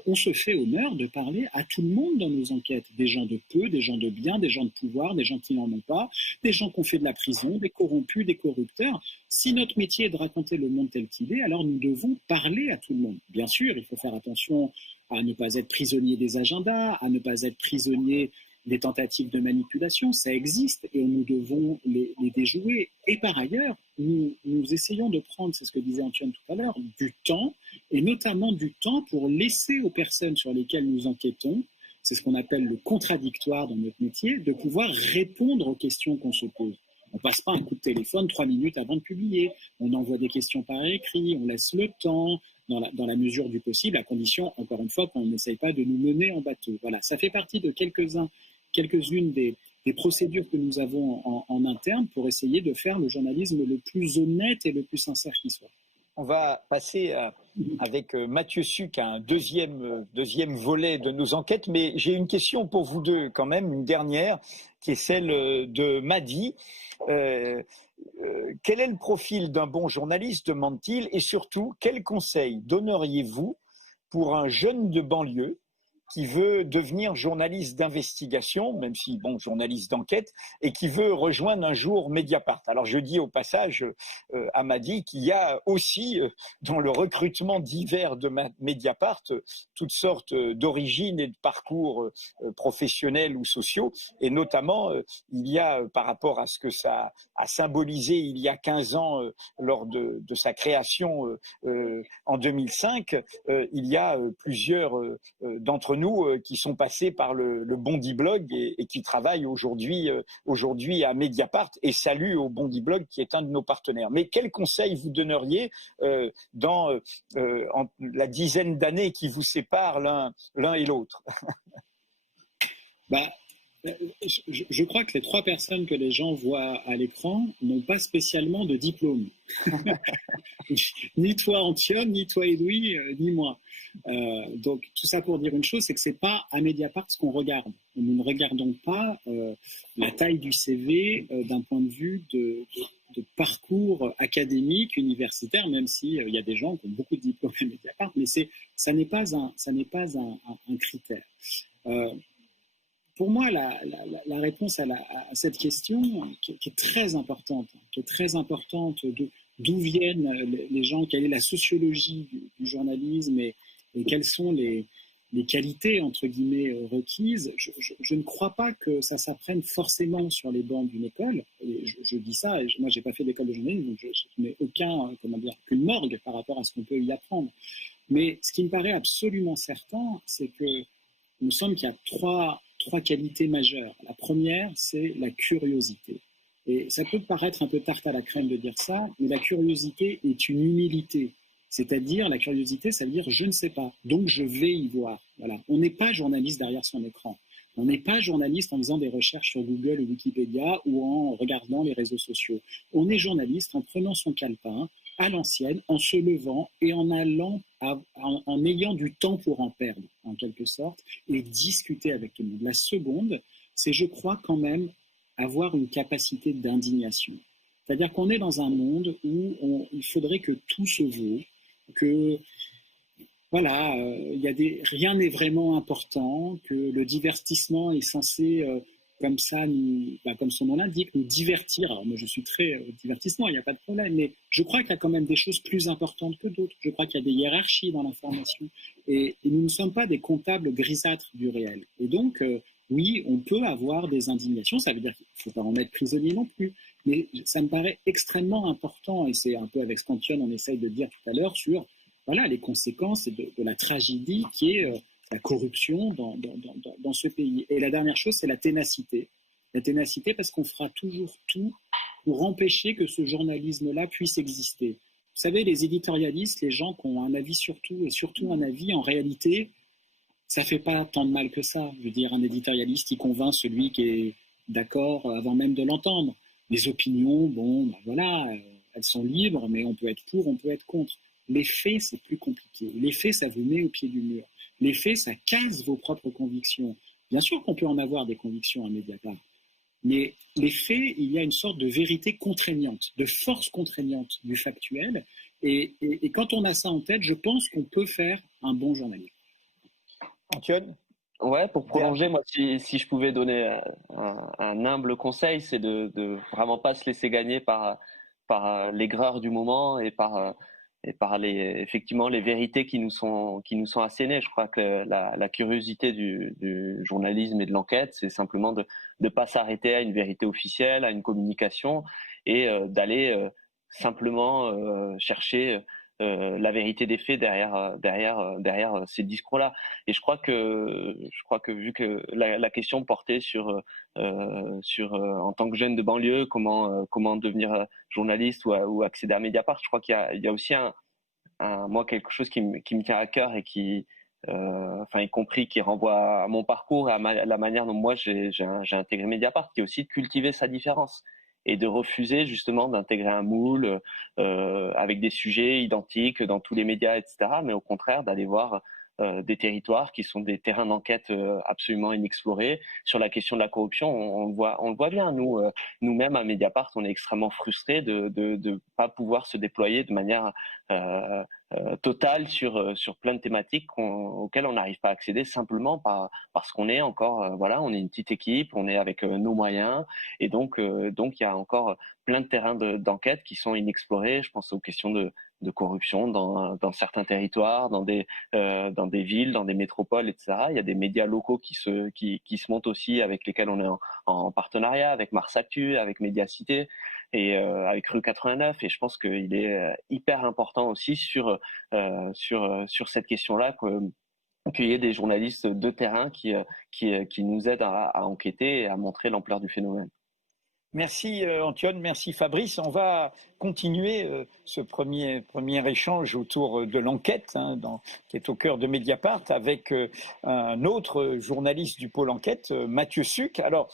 On se fait honneur de parler à tout le monde dans nos enquêtes, des gens de peu, des gens de bien, des gens de pouvoir, des gens qui n'en ont pas, des gens qui ont fait de la prison, des corrompus, des corrupteurs. Si notre métier est de raconter le monde tel qu'il est, alors nous devons parler à tout le monde. Bien sûr, il faut faire attention à ne pas être prisonnier des agendas, à ne pas être prisonnier des tentatives de manipulation, ça existe et nous devons les déjouer. Et par ailleurs, nous essayons de prendre, c'est ce que disait Antoine tout à l'heure, du temps, et notamment du temps pour laisser aux personnes sur lesquelles nous enquêtons, c'est ce qu'on appelle le contradictoire dans notre métier, de pouvoir répondre aux questions qu'on se pose. On passe pas un coup de téléphone 3 minutes avant de publier. On envoie des questions par écrit, on laisse le temps, dans la mesure du possible, à condition, encore une fois, qu'on n'essaye pas de nous mener en bateau. Voilà, ça fait partie de quelques-unes des procédures que nous avons en interne pour essayer de faire le journalisme le plus honnête et le plus sincère qui soit. On va passer avec Mathieu Sucq à un deuxième volet de nos enquêtes, mais j'ai une question pour vous deux quand même, une dernière, qui est celle de Madi. Quel est le profil d'un bon journaliste, demande-t-il, et surtout, quels conseils donneriez-vous pour un jeune de banlieue qui veut devenir journaliste d'investigation, même si, bon, journaliste d'enquête, et qui veut rejoindre un jour Mediapart. Alors, je dis au passage à Madi qu'il y a aussi, dans le recrutement divers de Mediapart, toutes sortes d'origines et de parcours professionnels ou sociaux, et notamment, il y a, par rapport à ce que ça a symbolisé il y a 15 ans lors de sa création en 2005, il y a plusieurs d'entre nous qui sont passés par le Bondi Blog et qui travaillent aujourd'hui à Mediapart, et salut au Bondi Blog qui est un de nos partenaires. Mais quels conseils vous donneriez dans la dizaine d'années qui vous séparent l'un et l'autre? Je crois que les 3 personnes que les gens voient à l'écran n'ont pas spécialement de diplôme. Ni toi, Antione, ni toi, Edoui, ni moi. Donc, tout ça pour dire une chose, c'est que c'est pas à Mediapart ce qu'on regarde. Nous ne regardons pas la taille du CV d'un point de vue de parcours académique, universitaire, même s'il y a des gens qui ont beaucoup de diplômes à Mediapart, mais ça n'est pas un critère. Pour moi, la réponse à cette question, qui est très importante, d'où viennent les gens, quelle est la sociologie du journalisme et quelles sont les qualités, entre guillemets, requises, je ne crois pas que ça s'apprenne forcément sur les bancs d'une école. Et je dis ça, et moi, j'ai pas fait d'école de journalisme, donc je n'ai aucune morgue par rapport à ce qu'on peut y apprendre. Mais ce qui me paraît absolument certain, c'est que il me semble qu'il y a trois qualités majeures. La première, c'est la curiosité. Et ça peut paraître un peu tarte à la crème de dire ça, mais la curiosité est une humilité. C'est-à-dire, la curiosité, ça veut dire je ne sais pas, donc je vais y voir. Voilà. On n'est pas journaliste derrière son écran. On n'est pas journaliste en faisant des recherches sur Google ou Wikipédia ou en regardant les réseaux sociaux. On est journaliste en prenant son calepin à l'ancienne, en se levant et en ayant du temps pour en perdre, en quelque sorte, et discuter avec tout le monde. La seconde, c'est, je crois, quand même avoir une capacité d'indignation. C'est-à-dire qu'on est dans un monde où il faudrait que tout se vaut, que voilà, rien n'est vraiment important, que le divertissement est censé, comme ça, comme son nom l'indique, nous divertir. Alors moi, je suis très divertissement, il n'y a pas de problème, mais je crois qu'il y a quand même des choses plus importantes que d'autres. Je crois qu'il y a des hiérarchies dans l'information, et nous ne sommes pas des comptables grisâtres du réel. Et donc, oui, on peut avoir des indignations, ça veut dire qu'il ne faut pas en être prisonnier non plus, mais ça me paraît extrêmement important, et c'est un peu avec ce qu'Antione on essaye de dire tout à l'heure sur les conséquences de la tragédie qui est la corruption dans ce pays. Et la dernière chose, c'est la ténacité. La ténacité parce qu'on fera toujours tout pour empêcher que ce journalisme-là puisse exister. Vous savez, les éditorialistes, les gens qui ont un avis sur tout, et surtout un avis, en réalité, ça ne fait pas tant de mal que ça. Je veux dire, un éditorialiste, il convainc celui qui est d'accord avant même de l'entendre. Les opinions, elles sont libres, mais on peut être pour, on peut être contre. Les faits, c'est plus compliqué. Les faits, ça vous met au pied du mur. Les faits, ça casse vos propres convictions. Bien sûr qu'on peut en avoir des convictions à Mediapart, mais les faits, il y a une sorte de vérité contraignante, de force contraignante du factuel. Et quand on a ça en tête, je pense qu'on peut faire un bon journalisme. Antoine ? Ouais, pour prolonger, moi, si je pouvais donner un humble conseil, c'est de vraiment pas se laisser gagner par l'aigreur du moment et par effectivement les vérités qui nous sont assénées. Je crois que la curiosité du journalisme et de l'enquête, c'est simplement de pas s'arrêter à une vérité officielle, à une communication, et d'aller simplement chercher la vérité des faits derrière ces discours-là. Et je crois que vu que la question portait sur en tant que jeune de banlieue, comment devenir journaliste ou accéder à Mediapart, je crois qu'il y a aussi moi quelque chose qui me tient à cœur et y compris qui renvoie à mon parcours et à la manière dont moi j'ai intégré Mediapart, qui est aussi de cultiver sa différence et de refuser justement d'intégrer un moule avec des sujets identiques dans tous les médias, etc. Mais au contraire d'aller voir des territoires qui sont des terrains d'enquête absolument inexplorés. Sur la question de la corruption, on le voit bien. Nous-mêmes à Mediapart, on est extrêmement frustrés de pas pouvoir se déployer de manière totale sur plein de thématiques auxquelles on n'arrive pas à accéder simplement parce qu'on est encore on est une petite équipe, on est avec nos moyens et donc il y a encore plein de terrains d'enquête qui sont inexplorés. Je pense aux questions de corruption dans certains territoires, dans des villes, dans des métropoles, etc. Il y a des médias locaux qui se montent aussi, avec lesquels on est en partenariat, avec Mars Actu, avec Médiacité et avec Rue 89. Et je pense qu'il est hyper important aussi sur cette question-là qu'il y ait des journalistes de terrain qui nous aident à enquêter et à montrer l'ampleur du phénomène. Merci Antoine, merci Fabrice. On va continuer ce premier échange autour de l'enquête qui est au cœur de Mediapart avec un autre journaliste du pôle enquête, Mathieu Sucre. Alors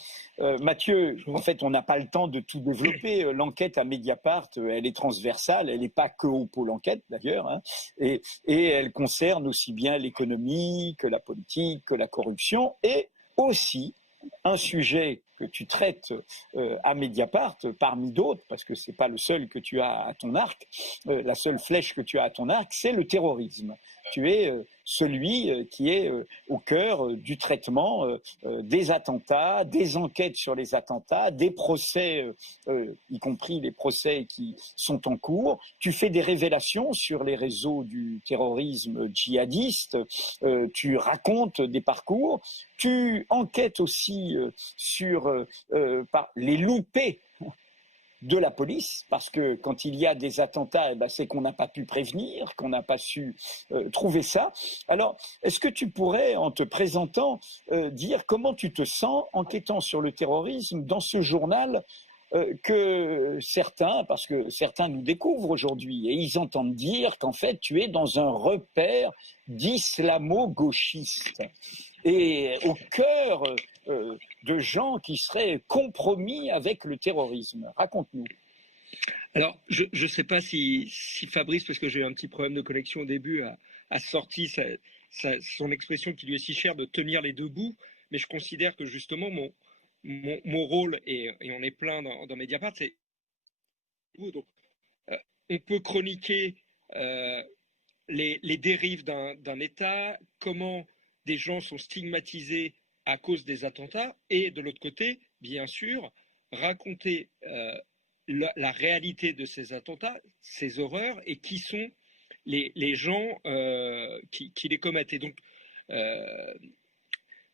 Mathieu, en fait on n'a pas le temps de tout développer. L'enquête à Mediapart, elle est transversale, elle n'est pas que au pôle enquête d'ailleurs, et elle concerne aussi bien l'économie que la politique, que la corruption et aussi un sujet que tu traites à Mediapart, parmi d'autres, parce que ce n'est pas le seul que tu as à ton arc, la seule flèche que tu as à ton arc, c'est le terrorisme. Tu es celui qui est au cœur du traitement des attentats, des enquêtes sur les attentats, des procès, y compris les procès qui sont en cours. Tu fais des révélations sur les réseaux du terrorisme djihadiste, tu racontes des parcours, tu enquêtes aussi sur les loupés de la police, parce que quand il y a des attentats, c'est qu'on n'a pas pu prévenir, qu'on n'a pas su trouver ça. Alors, est-ce que tu pourrais, en te présentant, dire comment tu te sens enquêtant sur le terrorisme dans ce journal que certains, parce que certains nous découvrent aujourd'hui, et ils entendent dire qu'en fait, tu es dans un repère d'islamo-gauchistes, et au cœur de gens qui seraient compromis avec le terrorisme. Raconte-nous. Alors, je ne sais pas si Fabrice, parce que j'ai eu un petit problème de connexion au début, a sorti son expression qui lui est si chère de tenir les deux bouts, mais je considère que justement mon rôle, et on est plein dans Mediapart, c'est donc, on peut chroniquer les dérives d'un État, comment des gens sont stigmatisés à cause des attentats, et de l'autre côté, bien sûr, raconter la réalité de ces attentats, ces horreurs, et qui sont les gens qui les commettent. Et donc,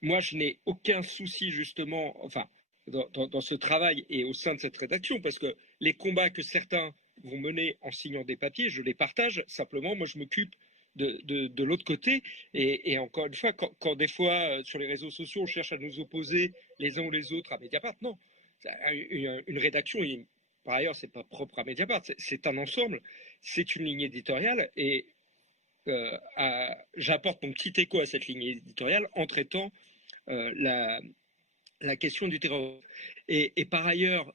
moi, je n'ai aucun souci, justement, enfin, dans ce travail et au sein de cette rédaction, parce que les combats que certains vont mener en signant des papiers, je les partage. Simplement, moi, je m'occupe de l'autre côté. Et encore une fois, quand des fois, sur les réseaux sociaux, on cherche à nous opposer les uns ou les autres à Mediapart, non. Une rédaction, et par ailleurs, c'est pas propre à Mediapart, c'est un ensemble, c'est une ligne éditoriale, et j'apporte mon petit écho à cette ligne éditoriale en traitant la question du terrorisme. Et par ailleurs,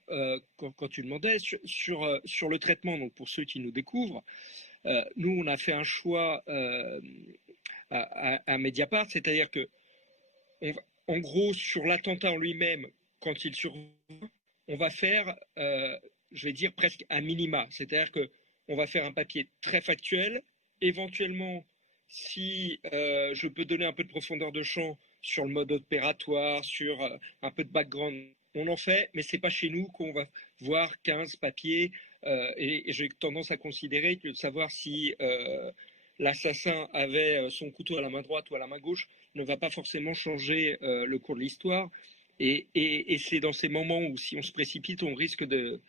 quand tu demandais sur le traitement, donc pour ceux qui nous découvrent, nous, on a fait un choix à Mediapart, c'est-à-dire que, en gros, sur l'attentat en lui-même, quand il survient, on va faire, je vais dire, presque un minima, c'est-à-dire qu'on va faire un papier très factuel, éventuellement, si je peux donner un peu de profondeur de champ sur le mode opératoire, sur un peu de background, on en fait, mais ce n'est pas chez nous qu'on va voir 15 papiers, et j'ai tendance à considérer que de savoir si l'assassin avait son couteau à la main droite ou à la main gauche ne va pas forcément changer le cours de l'histoire. Et c'est dans ces moments où, si on se précipite, on risque de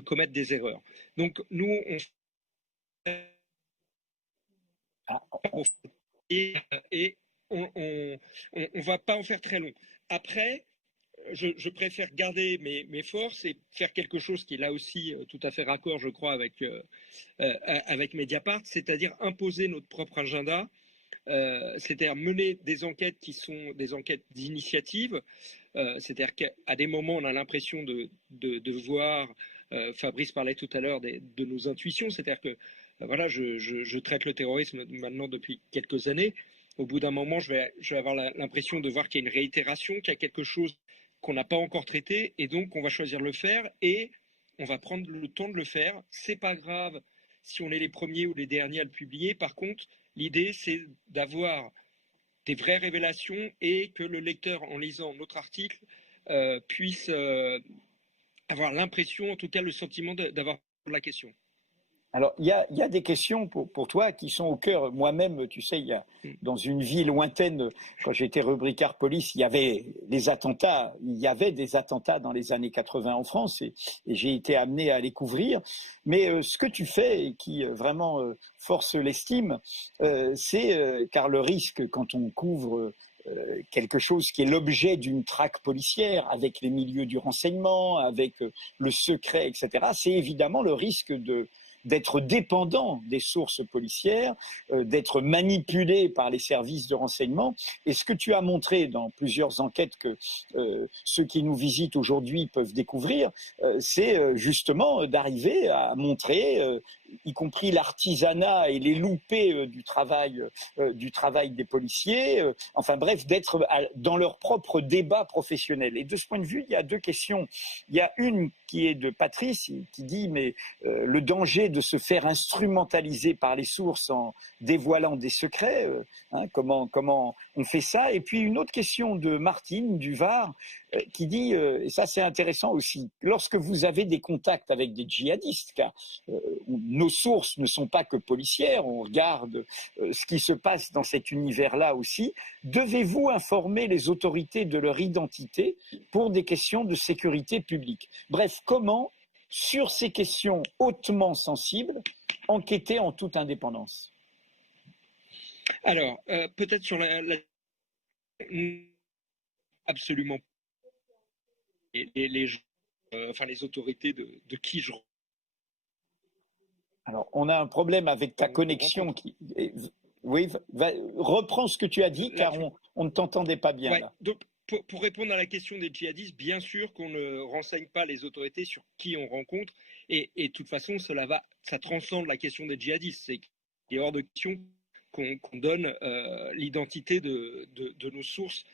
commettre des erreurs. Donc, nous, Ah, et on va pas en faire très long. Après, je préfère garder mes forces et faire quelque chose qui est là aussi tout à fait raccord, je crois, avec Mediapart, c'est-à-dire imposer notre propre agenda, c'est-à-dire mener des enquêtes qui sont des enquêtes d'initiative, c'est-à-dire qu'à des moments, on a l'impression de voir, Fabrice parlait tout à l'heure de nos intuitions, c'est-à-dire que voilà, je traite le terrorisme maintenant depuis quelques années. Au bout d'un moment, je vais avoir l'impression de voir qu'il y a une réitération, qu'il y a quelque chose qu'on n'a pas encore traité, et donc on va choisir de le faire, et on va prendre le temps de le faire. C'est pas grave si on est les premiers ou les derniers à le publier. Par contre, l'idée, c'est d'avoir des vraies révélations et que le lecteur, en lisant notre article, puisse avoir l'impression, en tout cas le sentiment d'avoir la question. Alors, il y a des questions pour toi qui sont au cœur. Moi-même, tu sais, dans une vie lointaine, quand j'étais rubricard police, il y avait des attentats dans les années 80 en France et j'ai été amené à les couvrir. Mais ce que tu fais et qui vraiment force l'estime, c'est car le risque quand on couvre quelque chose qui est l'objet d'une traque policière avec les milieux du renseignement, avec le secret, etc., c'est évidemment le risque d'être dépendant des sources policières, d'être manipulé par les services de renseignement. Et ce que tu as montré dans plusieurs enquêtes que ceux qui nous visitent aujourd'hui peuvent découvrir, c'est justement d'arriver à montrer, y compris l'artisanat et les loupés du travail des policiers, enfin bref, d'être dans leur propre débat professionnel. Et de ce point de vue, il y a deux questions. Il y a une qui est de Patrice, qui dit mais le danger de se faire instrumentaliser par les sources en dévoilant des secrets, comment on fait ça? Et puis une autre question de Martine du Var qui dit, et ça c'est intéressant aussi, lorsque vous avez des contacts avec des djihadistes, car nos sources ne sont pas que policières, on regarde ce qui se passe dans cet univers-là aussi, devez-vous informer les autorités de leur identité pour des questions de sécurité publique? Bref, comment, sur ces questions hautement sensibles, enquêter en toute indépendance? Alors, peut-être sur absolument les gens, enfin les autorités de qui je... Alors, on a un problème avec ta connexion. Oui, reprends ce que tu as dit, car on ne t'entendait pas bien. Ouais, là. donc, pour répondre à la question des djihadistes, bien sûr qu'on ne renseigne pas les autorités sur qui on rencontre. Et de toute façon, ça transcende la question des djihadistes. C'est qu'il est hors de question qu'on donne l'identité de nos sources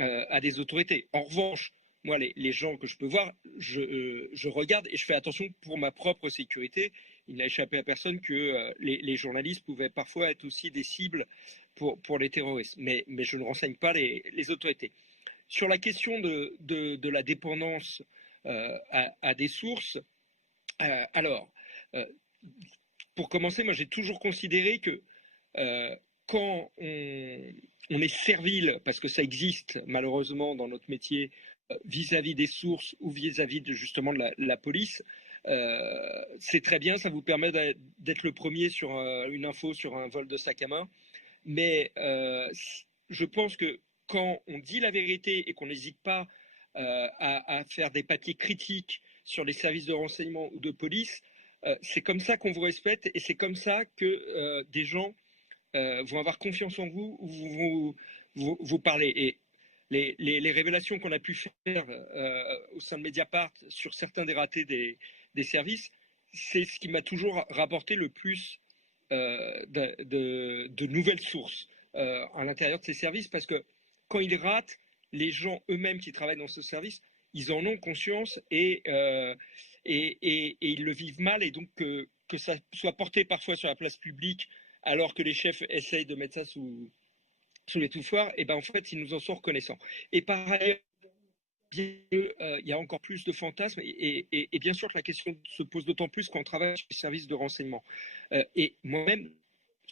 à des autorités. En revanche, moi, les gens que je peux voir, je regarde et je fais attention pour ma propre sécurité. Il n'a échappé à personne que les journalistes pouvaient parfois être aussi des cibles pour les terroristes. Mais je ne renseigne pas les autorités. Sur la question de la dépendance à des sources, alors, pour commencer, moi j'ai toujours considéré que quand on est servile, parce que ça existe malheureusement dans notre métier, vis-à-vis des sources ou vis-à-vis justement de la police, c'est très bien, ça vous permet d'être le premier sur une info sur un vol de sac à main. Mais je pense que quand on dit la vérité et qu'on n'hésite pas à faire des papiers critiques sur les services de renseignement ou de police, c'est comme ça qu'on vous respecte et c'est comme ça que des gens vont avoir confiance en vous ou vous parler. Et les révélations qu'on a pu faire au sein de Mediapart sur certains des ratés des services, c'est ce qui m'a toujours rapporté le plus de nouvelles sources à l'intérieur de ces services, parce que quand ils ratent, les gens eux-mêmes qui travaillent dans ce service, ils en ont conscience et ils le vivent mal, et donc que ça soit porté parfois sur la place publique alors que les chefs essayent de mettre ça sous l'étouffoir, et ben en fait ils nous en sont reconnaissants. Et par ailleurs, il y a encore plus de fantasmes et bien sûr que la question se pose d'autant plus quand on travaille sur les services de renseignement. Et moi-même,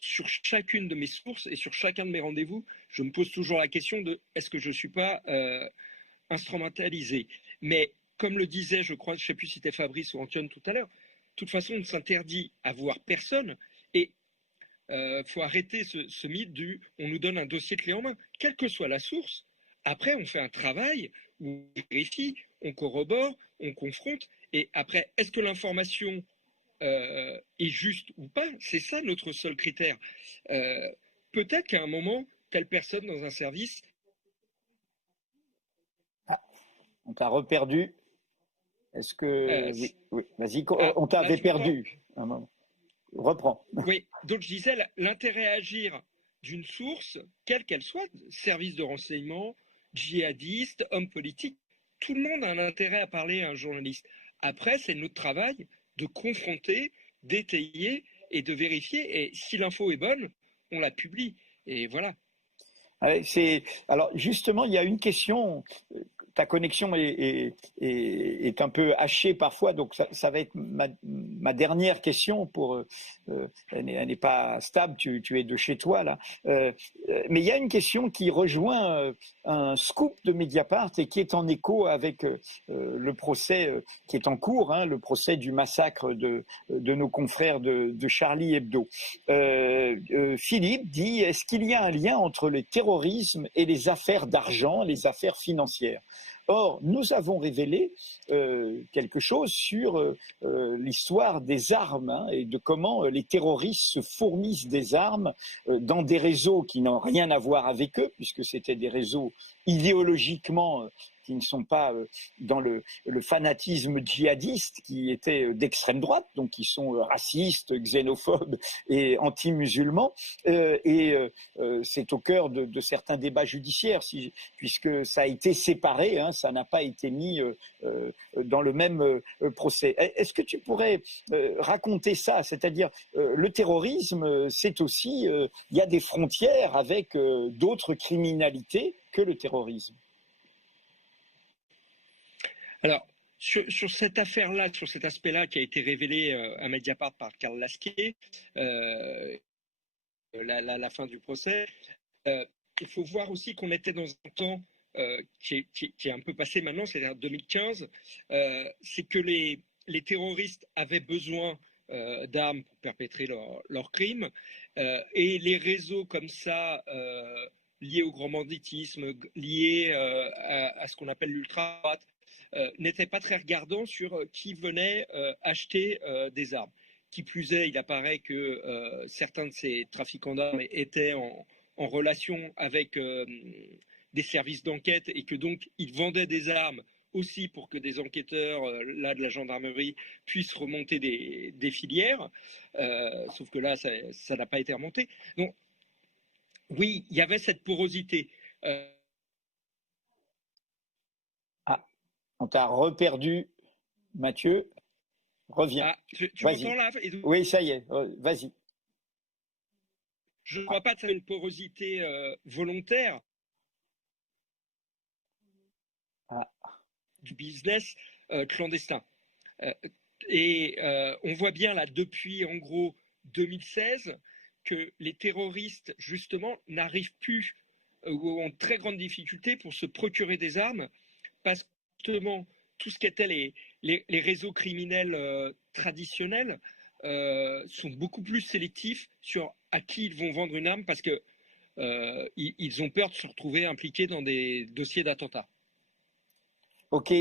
sur chacune de mes sources et sur chacun de mes rendez-vous, je me pose toujours la question de est-ce que je ne suis pas instrumentalisé. Mais comme le disait, je crois, je ne sais plus si c'était Fabrice ou Antoine tout à l'heure, de toute façon, on ne s'interdit à voir personne. Et faut arrêter ce mythe du on nous donne un dossier clé en main, quelle que soit la source. Après, on fait un travail où on vérifie, on corrobore, on confronte. Et après, est-ce que l'information est juste ou pas? C'est ça notre seul critère. Peut-être qu'à un moment, telle personne dans un service. On t'a reperdu. Est-ce que. Oui, vas-y, on t'avait perdu. Un moment. Reprends. Oui, donc je disais, l'intérêt à agir d'une source, quelle qu'elle soit, service de renseignement, djihadiste, homme politique, tout le monde a un intérêt à parler à un journaliste. Après, c'est notre travail de confronter, d'étayer et de vérifier. Et si l'info est bonne, on la publie. Et voilà. Alors justement, il y a une question. Ta connexion est un peu hachée parfois, donc ça va être ma dernière question. Elle n'est pas stable, tu es de chez toi là. Mais il y a une question qui rejoint un scoop de Mediapart et qui est en écho avec le procès qui est en cours, le procès du massacre de nos confrères de Charlie Hebdo. Philippe dit, est-ce qu'il y a un lien entre le terrorisme et les affaires d'argent, les affaires financières ? Or, nous avons révélé quelque chose sur l'histoire des armes et de comment les terroristes se fournissent des armes dans des réseaux qui n'ont rien à voir avec eux, puisque c'était des réseaux idéologiquement qui ne sont pas dans le fanatisme djihadiste, qui était d'extrême droite, donc qui sont racistes, xénophobes et anti-musulmans. C'est au cœur de certains débats judiciaires, puisque ça a été séparé, ça n'a pas été mis dans le même procès. Est-ce que tu pourrais raconter ça? C'est-à-dire, le terrorisme, c'est aussi, il y a des frontières avec d'autres criminalités que le terrorisme. Alors, sur cette affaire-là, sur cet aspect-là qui a été révélé à Mediapart par Karl Lasky, la fin du procès, il faut voir aussi qu'on était dans un temps qui est un peu passé maintenant, c'est-à-dire 2015, c'est que les terroristes avaient besoin d'armes pour perpétrer leurs crimes, et les réseaux comme ça, liés au grand banditisme, liés à ce qu'on appelle l'ultra-droite, n'était pas très regardant sur qui venait acheter des armes. Qui plus est, il apparaît que certains de ces trafiquants d'armes étaient en relation avec des services d'enquête et que donc ils vendaient des armes aussi pour que des enquêteurs, là de la gendarmerie, puissent remonter des filières. Sauf que là, ça n'a pas été remonté. Donc, oui, il y avait cette porosité. On t'a reperdu, Mathieu. Reviens. Tu m'entends là? Oui, ça y est. Vas-y. Je ne crois pas que ça ait une porosité volontaire du business clandestin. On voit bien là, depuis en gros 2016, que les terroristes, justement, n'arrivent plus ou ont très grande difficulté pour se procurer des armes parce que justement, tout ce qu'étaient les réseaux criminels traditionnels sont beaucoup plus sélectifs sur à qui ils vont vendre une arme parce que ils ont peur de se retrouver impliqués dans des dossiers d'attentats. Ok,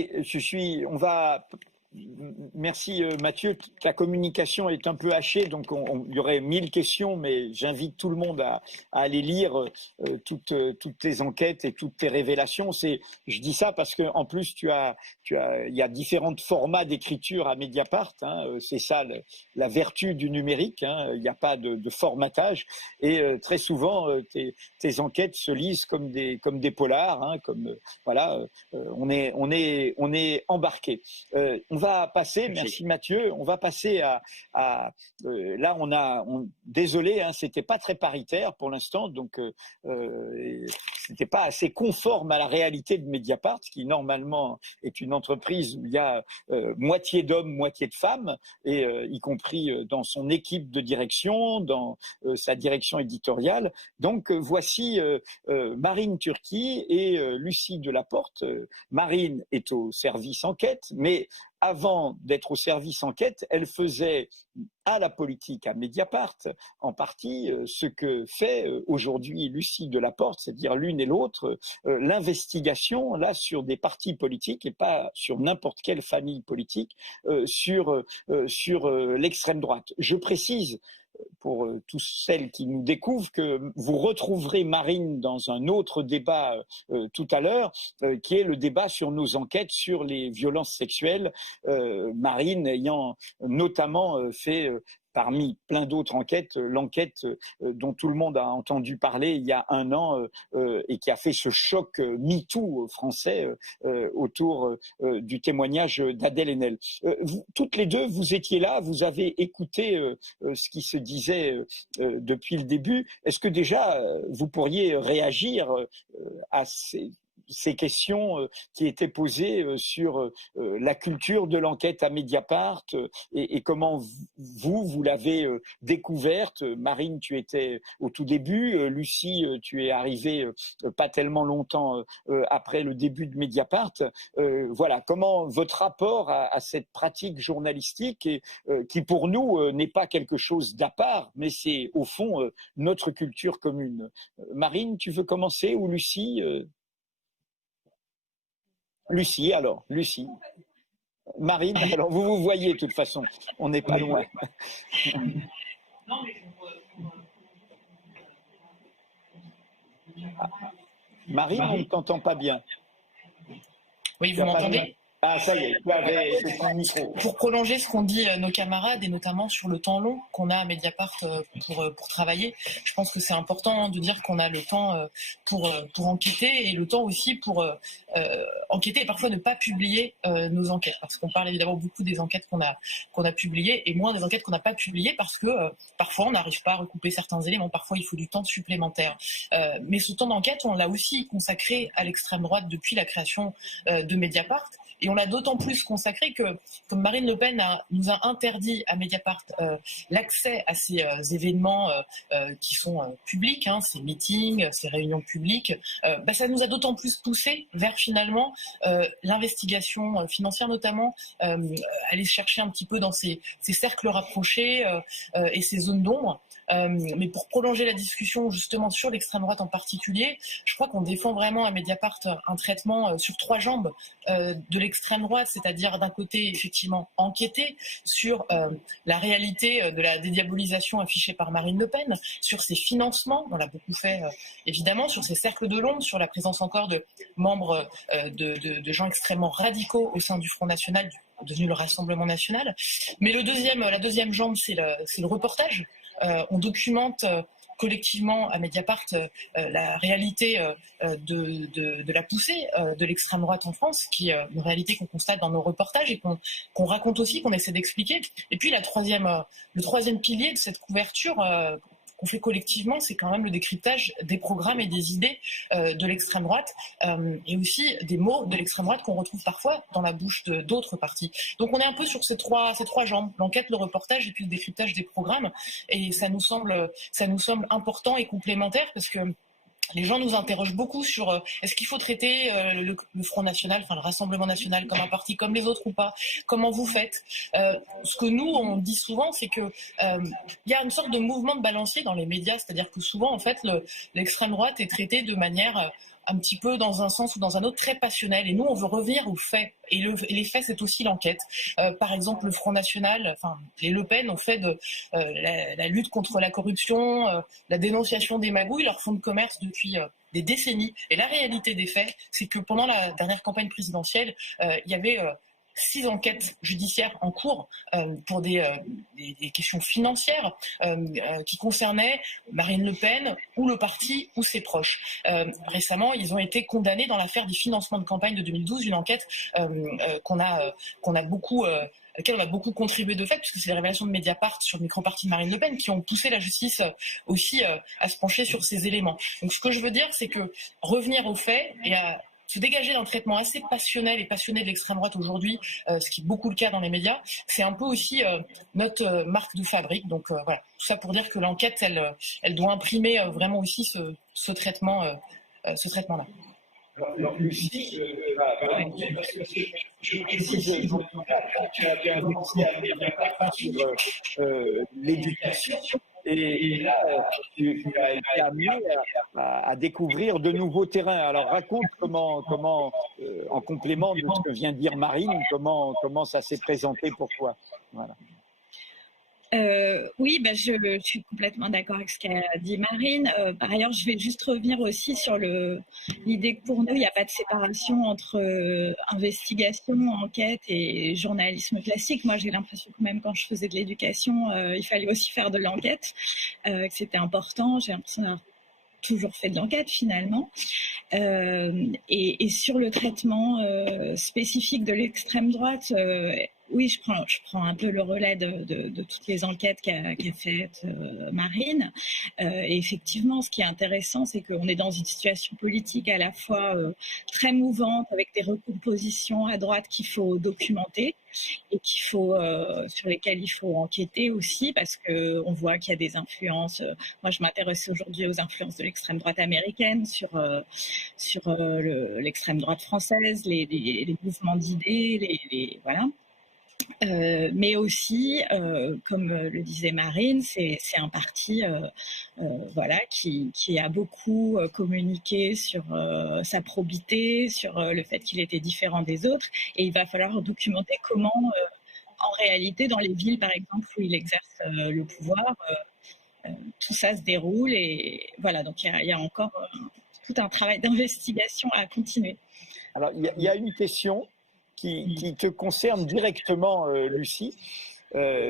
Merci Mathieu, ta communication est un peu hachée, donc il y aurait 1000 questions, mais j'invite tout le monde à aller lire toutes tes enquêtes et toutes tes révélations. Je dis ça parce que en plus il y a différents formats d'écriture à Mediapart, c'est ça la vertu du numérique, il n'y a pas de formatage et très souvent tes enquêtes se lisent comme des polars, on est embarqué. On va passer, merci Mathieu, on va passer là désolé, c'était pas très paritaire pour l'instant, donc c'était pas assez conforme à la réalité de Mediapart, qui normalement est une entreprise où il y a moitié d'hommes, moitié de femmes, et y compris dans son équipe de direction, dans sa direction éditoriale. Donc voici Marine Turki et Lucie Delaporte. Marine est au service enquête, mais avant d'être au service enquête, elle faisait à la politique, à Mediapart, en partie, ce que fait aujourd'hui Lucie Delaporte, c'est-à-dire l'une et l'autre, l'investigation, là, sur des partis politiques et pas sur n'importe quelle famille politique, sur l'extrême droite. Je précise, pour tous celles qui nous découvrent, que vous retrouverez Marine dans un autre débat tout à l'heure, qui est le débat sur nos enquêtes sur les violences sexuelles. Marine ayant notamment fait parmi plein d'autres enquêtes, l'enquête dont tout le monde a entendu parler il y a un an et qui a fait ce choc MeToo français autour du témoignage d'Adèle Haenel. Toutes les deux, vous étiez là, vous avez écouté ce qui se disait depuis le début. Est-ce que déjà, vous pourriez réagir à ces questions qui étaient posées sur la culture de l'enquête à Mediapart et comment vous l'avez découverte. Marine, tu étais au tout début. Lucie, tu es arrivée pas tellement longtemps après le début de Mediapart. Voilà, comment votre rapport à cette pratique journalistique qui pour nous n'est pas quelque chose d'à part, mais c'est au fond notre culture commune. Marine, tu veux commencer ou Lucie Lucie, alors, Lucie. Marine, alors vous voyez de toute façon, on n'est pas loin. Marine, on ne t'entend pas bien. Oui, vous m'entendez ? Ah, ça y est, tu avais ton micro. Pour prolonger ce qu'ont dit nos camarades, et notamment sur le temps long qu'on a à Mediapart pour travailler, je pense que c'est important de dire qu'on a le temps pour enquêter et le temps aussi pour enquêter et parfois ne pas publier nos enquêtes. Parce qu'on parle évidemment beaucoup des enquêtes qu'on a publiées et moins des enquêtes qu'on n'a pas publiées parce que parfois on n'arrive pas à recouper certains éléments, parfois il faut du temps supplémentaire. Mais ce temps d'enquête, on l'a aussi consacré à l'extrême droite depuis la création de Mediapart. Et on l'a d'autant plus consacré que, comme Marine Le Pen nous a interdit à Mediapart l'accès à ces événements qui sont publics, ces meetings, ces réunions publiques, ça nous a d'autant plus poussé vers finalement l'investigation financière notamment, aller chercher un petit peu dans ces cercles rapprochés et ces zones d'ombre. Mais pour prolonger la discussion justement sur l'extrême droite en particulier, je crois qu'on défend vraiment à Mediapart un traitement sur trois jambes de l'extrême droite, c'est-à-dire d'un côté effectivement enquêter sur la réalité de la dédiabolisation affichée par Marine Le Pen, sur ses financements, on l'a beaucoup fait évidemment, sur ses cercles de l'ombre, sur la présence encore de membres de gens extrêmement radicaux au sein du Front National, devenu le Rassemblement National. Mais la deuxième jambe, c'est le reportage. On documente collectivement à Mediapart la réalité de la poussée de l'extrême droite en France, qui est une réalité qu'on constate dans nos reportages et qu'on raconte aussi, qu'on essaie d'expliquer. Et puis le troisième pilier de cette couverture qu'on fait collectivement, c'est quand même le décryptage des programmes et des idées de l'extrême droite et aussi des mots de l'extrême droite qu'on retrouve parfois dans la bouche d'autres partis. Donc on est un peu sur ces trois jambes, l'enquête, le reportage et puis le décryptage des programmes. Et ça nous semble important et complémentaire parce que les gens nous interrogent beaucoup sur est-ce qu'il faut traiter le Front National, enfin le Rassemblement National comme un parti comme les autres ou pas. Comment vous faites Ce que nous on dit souvent, c'est que y a une sorte de mouvement de balancier dans les médias, c'est-à-dire que souvent en fait l'extrême droite est traitée de manière un petit peu dans un sens ou dans un autre très passionnel. Et nous, on veut revenir aux faits. Et les faits, c'est aussi l'enquête. Par exemple, le Front National, les Le Pen ont fait de la lutte contre la corruption, la dénonciation des magouilles, leur fonds de commerce depuis des décennies. Et la réalité des faits, c'est que pendant la dernière campagne présidentielle, il y avait 6 enquêtes judiciaires en cours pour des questions financières qui concernaient Marine Le Pen ou le parti ou ses proches. Récemment, ils ont été condamnés dans l'affaire des financements de campagne de 2012, une enquête qu'on a beaucoup à laquelle on a beaucoup contribué de fait, puisque c'est les révélations de Mediapart sur le micro-parti de Marine Le Pen qui ont poussé la justice aussi à se pencher sur ces éléments. Donc ce que je veux dire, c'est que revenir aux faits et à se dégager d'un traitement assez passionnel et passionné de l'extrême droite aujourd'hui, ce qui est beaucoup le cas dans les médias, c'est un peu aussi notre marque de fabrique. Donc voilà, tout ça pour dire que l'enquête, elle doit imprimer vraiment aussi ce traitement-là. Alors, Lucie, parce que je précise, tu as commencé à sur l'éducation. Et là, tu as été amené à découvrir de nouveaux terrains. Alors raconte comment en complément de ce que vient de dire Marine, comment ça s'est présenté pour toi. Voilà. Oui, je suis complètement d'accord avec ce qu'a dit Marine. Par ailleurs, je vais juste revenir aussi sur l'idée que pour nous, il n'y a pas de séparation entre investigation, enquête et journalisme classique. Moi, j'ai l'impression que même quand je faisais de l'éducation, il fallait aussi faire de l'enquête, que c'était important. J'ai l'impression d'avoir toujours fait de l'enquête finalement. Et sur le traitement spécifique de l'extrême droite, oui, je prends un peu le relais de toutes les enquêtes qu'a faites Marine. Et effectivement, ce qui est intéressant, c'est qu'on est dans une situation politique à la fois très mouvante, avec des recompositions à droite qu'il faut documenter et sur lesquelles il faut enquêter aussi, parce qu'on voit qu'il y a des influences. Moi, je m'intéresse aujourd'hui aux influences de l'extrême droite américaine sur l'extrême droite française, les mouvements d'idées, voilà. Mais aussi, comme le disait Marine, c'est un parti voilà, qui a beaucoup communiqué sur sa probité, sur le fait qu'il était différent des autres. Et il va falloir documenter comment, en réalité, dans les villes, par exemple, où il exerce le pouvoir, tout ça se déroule. Et voilà, donc il y a encore tout un travail d'investigation à continuer. Alors, il y a une question qui te concerne directement, Lucie,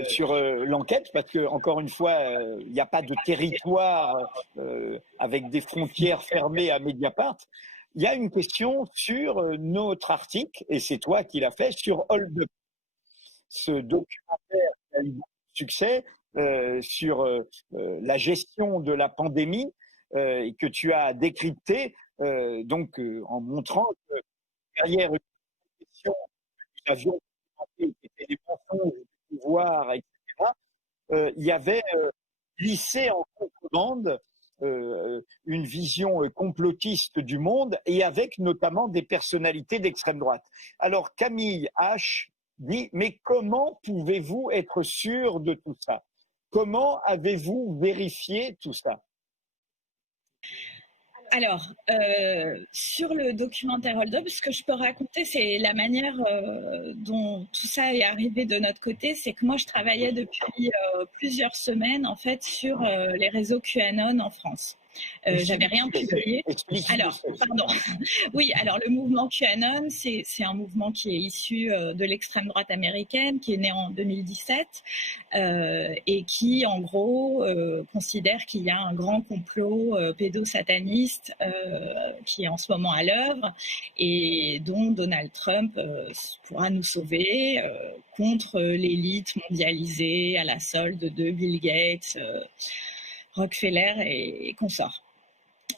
sur l'enquête, parce que encore une fois, il n'y a pas de territoire avec des frontières fermées à Mediapart. Il y a une question sur notre article, et c'est toi qui l'as fait, sur Hold Up, ce documentaire qui a eu beaucoup de succès sur la gestion de la pandémie et que tu as décrypté, donc en montrant que derrière une question que nous avions qui étaient des mensonges du pouvoir, etc., il y avait glissé en contrebande une vision complotiste du monde et avec notamment des personnalités d'extrême droite. Alors Camille H dit, mais comment pouvez-vous être sûr de tout ça? Comment avez-vous vérifié tout ça? Alors, sur le documentaire Hold Up, ce que je peux raconter, c'est la manière dont tout ça est arrivé de notre côté. C'est que moi, je travaillais depuis plusieurs semaines, en fait, sur les réseaux QAnon en France. J'avais rien publié. Alors, pardon. Oui, alors le mouvement QAnon, c'est un mouvement qui est issu de l'extrême droite américaine, qui est né en 2017 et qui, en gros, considère qu'il y a un grand complot pédosataniste qui est en ce moment à l'œuvre et dont Donald Trump pourra nous sauver contre l'élite mondialisée à la solde de Bill Gates, Rockefeller et consorts.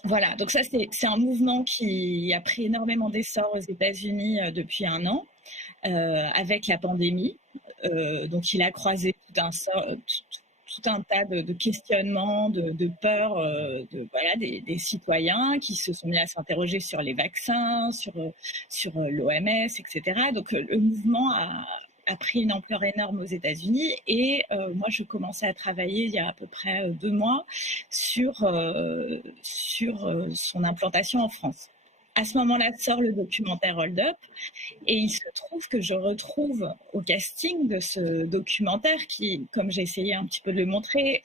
Voilà, donc ça c'est un mouvement qui a pris énormément d'essor aux États-Unis depuis un an, avec la pandémie. Donc il a croisé tout un tas de questionnements, de peurs voilà, des citoyens qui se sont mis à s'interroger sur les vaccins, sur l'OMS, etc. Donc le mouvement a pris une ampleur énorme aux États-Unis et moi je commençais à travailler il y a à peu près 2 mois sur son implantation en France. À ce moment-là sort le documentaire Hold Up et il se trouve que je retrouve au casting de ce documentaire qui, comme j'ai essayé un petit peu de le montrer,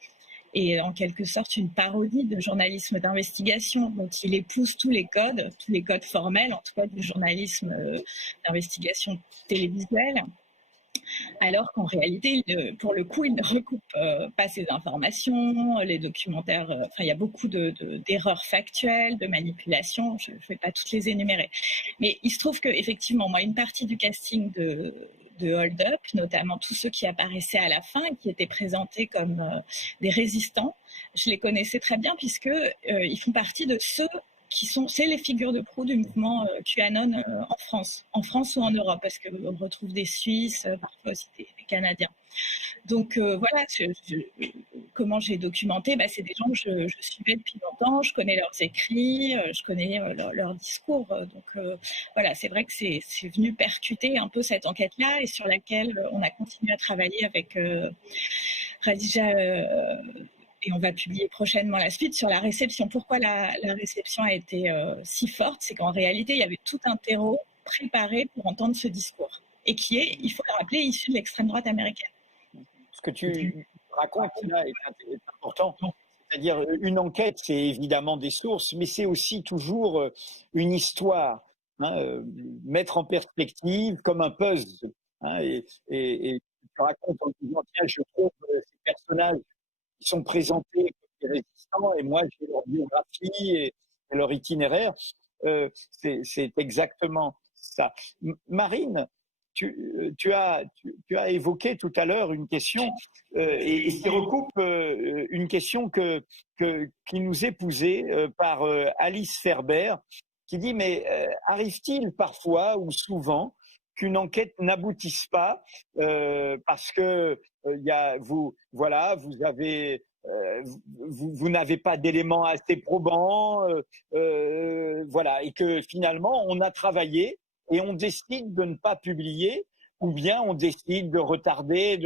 est en quelque sorte une parodie de journalisme d'investigation. Donc il épouse tous les codes formels, en tout cas du journalisme d'investigation télévisuelle. Alors qu'en réalité, pour le coup, il ne recoupe pas ces informations, les documentaires, il y a beaucoup d'erreurs factuelles, de manipulations, je ne vais pas toutes les énumérer. Mais il se trouve qu'effectivement, moi, une partie du casting de Hold Up, notamment tous ceux qui apparaissaient à la fin et qui étaient présentés comme des résistants, je les connaissais très bien puisqu'ils font partie de ceux c'est les figures de proue du mouvement QAnon en France ou en Europe, parce qu'on retrouve des Suisses, parfois aussi des canadien. Donc voilà, comment j'ai documenté, c'est des gens que je suivais depuis longtemps, je connais leurs écrits, je connais leur discours. Donc voilà, c'est vrai que c'est venu percuter un peu cette enquête-là et sur laquelle on a continué à travailler avec Radija et on va publier prochainement la suite sur la réception. Pourquoi la réception a été si forte? C'est qu'en réalité, il y avait tout un terreau préparé pour entendre ce discours et qui est, il faut le rappeler, issu de l'extrême droite américaine. Ce que tu racontes là est important. C'est-à-dire, une enquête, c'est évidemment des sources, mais c'est aussi toujours une histoire. Mettre en perspective comme un puzzle. Et tu racontes en disant, tiens, je trouve ces personnages qui sont présentés comme des résistants, et moi, j'ai leur biographie et leur itinéraire. C'est exactement ça. Marine, tu as évoqué tout à l'heure une question et qui recoupe une question qui nous est posée par Alice Ferber, qui dit mais arrive-t-il parfois ou souvent qu'une enquête n'aboutisse pas parce que vous n'avez pas d'éléments assez probants, voilà, et que finalement on a travaillé et on décide de ne pas publier, ou bien on décide de retarder.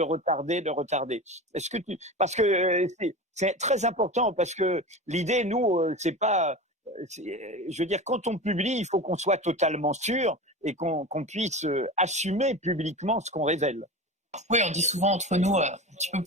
Est-ce que parce que c'est très important, parce que l'idée, nous, c'est pas, je veux dire, quand on publie, il faut qu'on soit totalement sûr et qu'on puisse assumer publiquement ce qu'on révèle. Oui, on dit souvent entre nous, un petit peu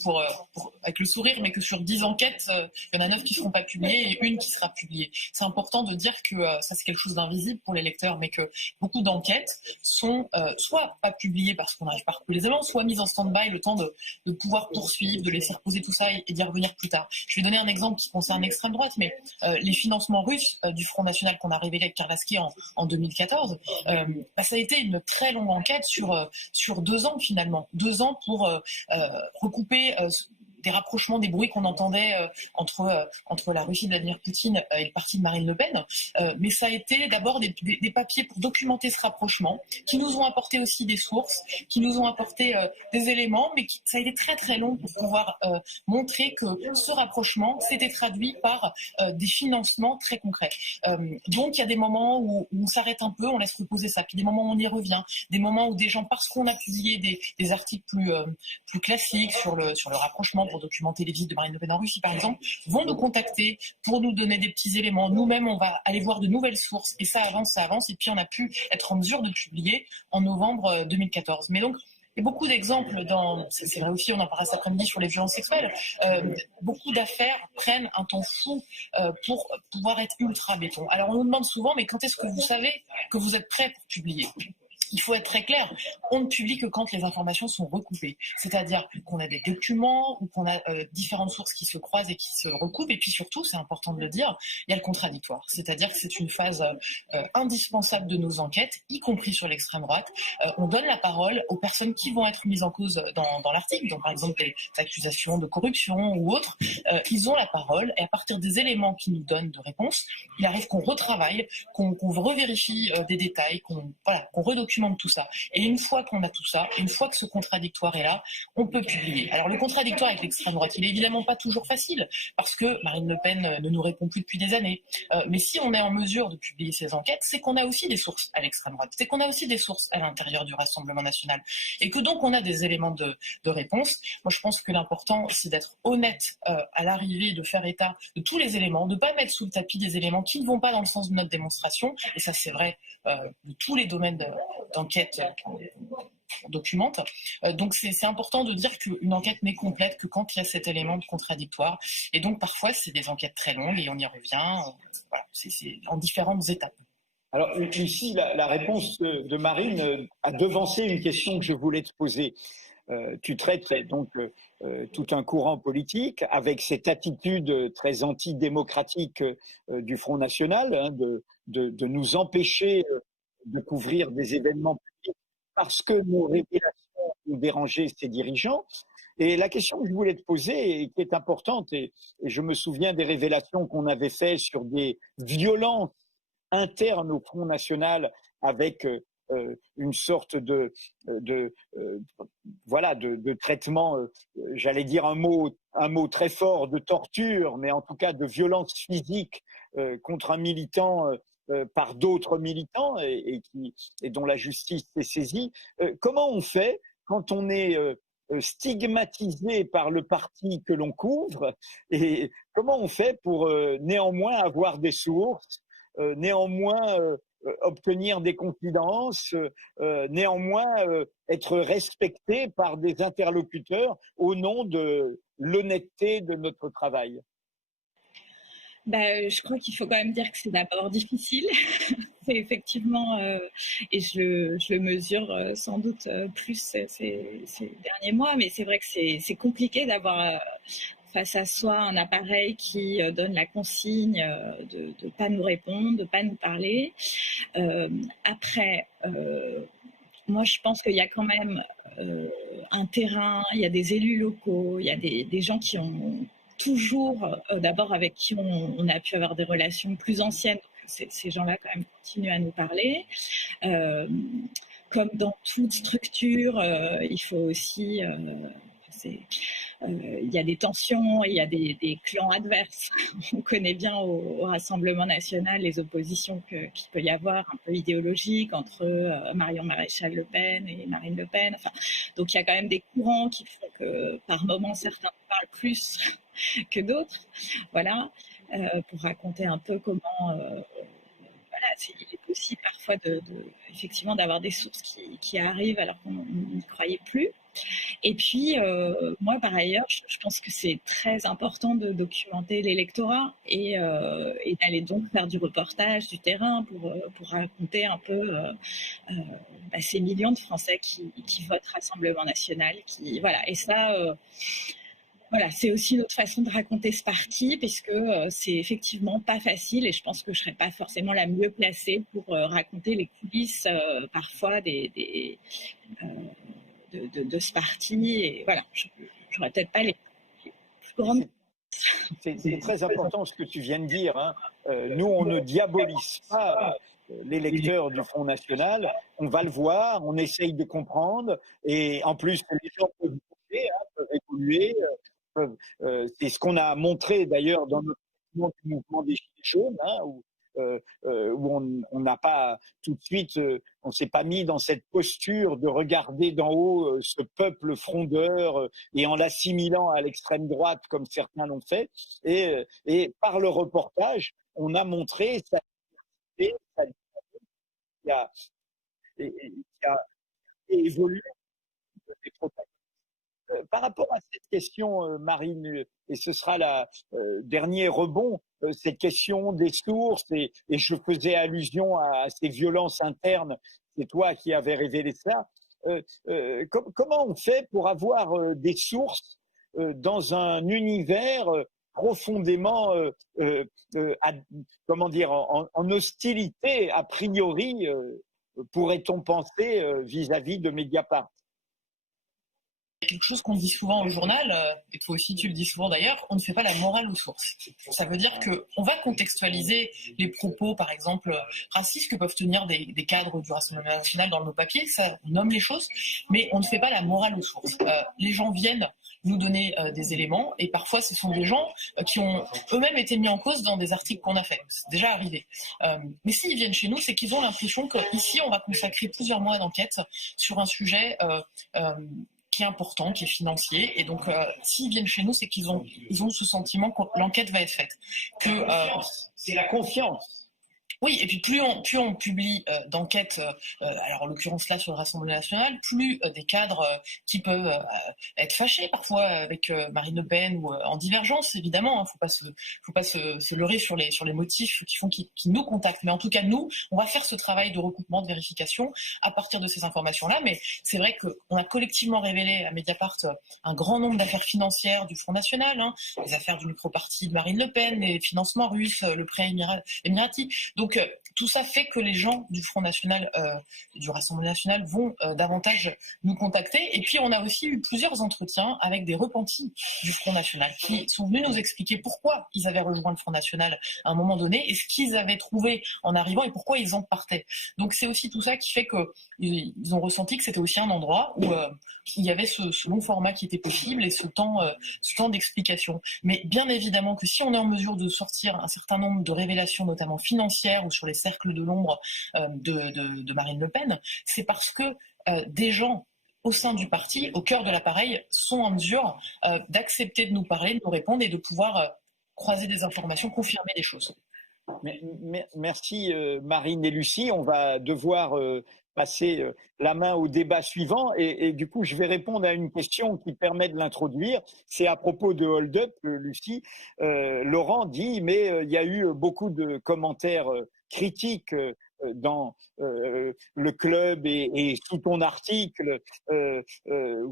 avec le sourire, mais que sur 10 enquêtes, il y en a 9 qui ne seront pas publiées et une qui sera publiée. C'est important de dire que ça, c'est quelque chose d'invisible pour les lecteurs, mais que beaucoup d'enquêtes sont soit pas publiées parce qu'on n'arrive pas à recouper les éléments, soit mises en stand-by le temps de pouvoir poursuivre, de laisser reposer tout ça et d'y revenir plus tard. Je vais donner un exemple qui concerne l'extrême droite, mais les financements russes du Front National qu'on a révélé avec Karlasky en 2014, ça a été une très longue enquête sur 2 ans finalement. 2 ans pour recouper des rapprochements, des bruits qu'on entendait entre la Russie de Vladimir Poutine et le parti de Marine Le Pen. Mais ça a été d'abord des papiers pour documenter ce rapprochement, qui nous ont apporté aussi des sources, qui nous ont apporté des éléments, mais ça a été très très long pour pouvoir montrer que ce rapprochement s'était traduit par des financements très concrets. Donc il y a des moments où on s'arrête un peu, on laisse reposer ça, puis des moments où on y revient, des moments où des gens, parce qu'on a publié des articles plus classiques sur le rapprochement, pour documenter les visites de Marine Le Pen en Russie, par exemple, vont nous contacter pour nous donner des petits éléments. Nous-mêmes, on va aller voir de nouvelles sources, et ça avance, et puis on a pu être en mesure de publier en novembre 2014. Mais donc, il y a beaucoup d'exemples c'est vrai aussi, on en parlera cet après-midi sur les violences sexuelles, beaucoup d'affaires prennent un temps fou pour pouvoir être ultra béton. Alors on nous demande souvent, mais quand est-ce que vous savez que vous êtes prêt pour publier ? Il faut être très clair, on ne publie que quand les informations sont recoupées. C'est-à-dire qu'on a des documents ou qu'on a différentes sources qui se croisent et qui se recoupent. Et puis surtout, c'est important de le dire, il y a le contradictoire. C'est-à-dire que c'est une phase indispensable de nos enquêtes, y compris sur l'extrême droite. On donne la parole aux personnes qui vont être mises en cause dans l'article. Donc par exemple, des accusations de corruption ou autres. Ils ont la parole et à partir des éléments qu'ils nous donnent de réponse, il arrive qu'on retravaille, qu'on revérifie des détails, qu'on redocumente tout ça. Et une fois qu'on a tout ça, une fois que ce contradictoire est là, on peut publier. Alors le contradictoire avec l'extrême droite, il est évidemment pas toujours facile, parce que Marine Le Pen ne nous répond plus depuis des années. Mais si on est en mesure de publier ces enquêtes, c'est qu'on a aussi des sources à l'extrême droite, c'est qu'on a aussi des sources à l'intérieur du Rassemblement national, et que donc on a des éléments de réponse. Moi je pense que l'important, c'est d'être honnête à l'arrivée, de faire état de tous les éléments, de ne pas mettre sous le tapis des éléments qui ne vont pas dans le sens de notre démonstration, et ça c'est vrai de tous les domaines d'enquête qu'on documente. Donc c'est important de dire qu'une enquête n'est complète que quand il y a cet élément de contradictoire. Et donc parfois c'est des enquêtes très longues et on y revient. Voilà, c'est en différentes étapes. Alors ici, la réponse de Marine a devancé une question que je voulais te poser. Tu traites donc tout un courant politique avec cette attitude très antidémocratique du Front National, de nous empêcher de couvrir des événements publics parce que nos révélations ont dérangé ces dirigeants. Et la question que je voulais te poser, et qui est importante, et je me souviens des révélations qu'on avait faites sur des violences internes au Front National avec une sorte de traitement, j'allais dire un mot très fort, de torture, mais en tout cas de violence physique contre un militant par d'autres militants et dont la justice s'est saisie. Comment on fait quand on est stigmatisé par le parti que l'on couvre, et comment on fait pour néanmoins avoir des sources, néanmoins obtenir des confidences, néanmoins être respecté par des interlocuteurs au nom de l'honnêteté de notre travail? Je crois qu'il faut quand même dire que c'est d'abord difficile. C'est effectivement, et je le mesure sans doute plus ces derniers mois, mais c'est vrai que c'est compliqué d'avoir face à soi un appareil qui donne la consigne de ne pas nous répondre, de ne pas nous parler. Après, moi je pense qu'il y a quand même un terrain, il y a des élus locaux, il y a des gens qui ont toujours, d'abord avec qui on a pu avoir des relations plus anciennes. Ces gens-là quand même continuent à nous parler. Comme dans toute structure, il faut aussi... il y a des tensions, il y a des clans adverses. On connaît bien au Rassemblement national les oppositions qu'il peut y avoir, un peu idéologiques, entre Marion Maréchal Le Pen et Marine Le Pen. Enfin, donc il y a quand même des courants qui font que par moments certains parlent plus que d'autres. Voilà, pour raconter un peu comment... il est possible parfois effectivement d'avoir des sources qui arrivent alors qu'on n'y croyait plus. Et puis, moi, par ailleurs, je pense que c'est très important de documenter l'électorat et d'aller donc faire du reportage, du terrain pour raconter un peu ces millions de Français qui votent Rassemblement national. Voilà. Et ça... Voilà, c'est aussi notre façon de raconter ce parti, puisque c'est effectivement pas facile et je pense que je serais pas forcément la mieux placée pour raconter les coulisses parfois de ce parti. Et voilà, j'aurais peut-être pas les plus grandes. C'est très important ce que tu viens de dire. Hein. Nous, on ne diabolise pas l'électeur du Front National. On va le voir, on essaye de comprendre et en plus, les gens peuvent évoluer. C'est ce qu'on a montré d'ailleurs dans notre mouvement des Gilets jaunes, hein, où on n'a pas tout de suite, on s'est pas mis dans cette posture de regarder d'en haut ce peuple frondeur et en l'assimilant à l'extrême droite comme certains l'ont fait. Et par le reportage, on a montré sa qui a évolué des protagonistes. Par rapport à cette question, Marine, et ce sera la dernier rebond, cette question des sources, et je faisais allusion à ces violences internes, c'est toi qui avais révélé ça. Comment on fait pour avoir des sources dans un univers profondément, comment dire, en hostilité a priori, pourrait-on penser, vis-à-vis de Mediapart? Quelque chose qu'on dit souvent au journal, et toi aussi tu le dis souvent d'ailleurs, on ne fait pas la morale aux sources. Ça veut dire qu'on va contextualiser les propos, par exemple, racistes que peuvent tenir des cadres du Rassemblement national dans nos papiers, ça, on nomme les choses, mais on ne fait pas la morale aux sources. Les gens viennent nous donner des éléments, et parfois ce sont des gens qui ont eux-mêmes été mis en cause dans des articles qu'on a faits. C'est déjà arrivé. Mais s'ils viennent chez nous, c'est qu'ils ont l'impression qu'ici, on va consacrer plusieurs mois d'enquête sur un sujet qui est important, qui est financier. Et donc, s'ils viennent chez nous, c'est qu'ils ont ce sentiment que l'enquête va être faite. C'est la confiance. Oui, et puis plus on publie d'enquêtes, alors en l'occurrence là sur le Rassemblement national, plus des cadres qui peuvent être fâchés parfois avec Marine Le Pen ou en divergence, évidemment, hein, faut pas se leurrer sur les motifs qui font qu'ils nous contactent. Mais en tout cas, nous, on va faire ce travail de recoupement, de vérification à partir de ces informations-là. Mais c'est vrai qu'on a collectivement révélé à Mediapart un grand nombre d'affaires financières du Front National, hein, les affaires du micro-parti de Marine Le Pen, les financements russes, le prêt émirati. Donc Donc tout ça fait que les gens du Front National, du Rassemblement National vont davantage nous contacter. Et puis on a aussi eu plusieurs entretiens avec des repentis du Front National qui sont venus nous expliquer pourquoi ils avaient rejoint le Front National à un moment donné et ce qu'ils avaient trouvé en arrivant et pourquoi ils en partaient. Donc c'est aussi tout ça qui fait qu'ils ont ressenti que c'était aussi un endroit où il y avait ce long format qui était possible et ce temps d'explication. Mais bien évidemment que si on est en mesure de sortir un certain nombre de révélations, notamment financières ou sur les cercles de l'ombre de Marine Le Pen, c'est parce que des gens au sein du parti, au cœur de l'appareil, sont en mesure d'accepter de nous parler, de nous répondre et de pouvoir croiser des informations, confirmer des choses. Merci Marine et Lucie. On va devoir passer la main au débat suivant et du coup je vais répondre à une question qui permet de l'introduire. C'est à propos de Hold Up, Lucie. Laurent dit mais il y a eu beaucoup de commentaires critiques dans le club et sous ton article,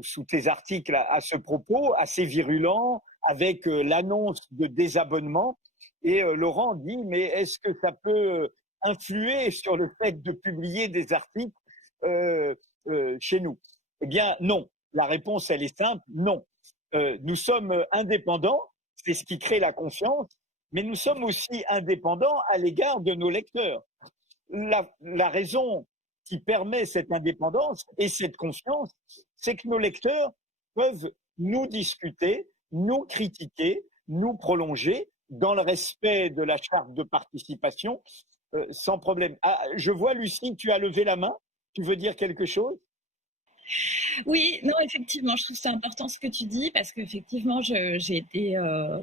sous tes articles à ce propos, assez virulent, avec l'annonce de désabonnement. Et Laurent dit, mais est-ce que ça peut influer sur le fait de publier des articles chez nous? Eh bien, non. La réponse, elle est simple, non. Nous sommes indépendants, c'est ce qui crée la confiance, mais nous sommes aussi indépendants à l'égard de nos lecteurs. La raison qui permet cette indépendance et cette confiance, c'est que nos lecteurs peuvent nous discuter, nous critiquer, nous prolonger dans le respect de la charte de participation, sans problème. Ah, je vois, Lucie, tu as levé la main. Tu veux dire quelque chose? Oui, non, effectivement, je trouve ça important ce que tu dis parce qu'effectivement, j'ai été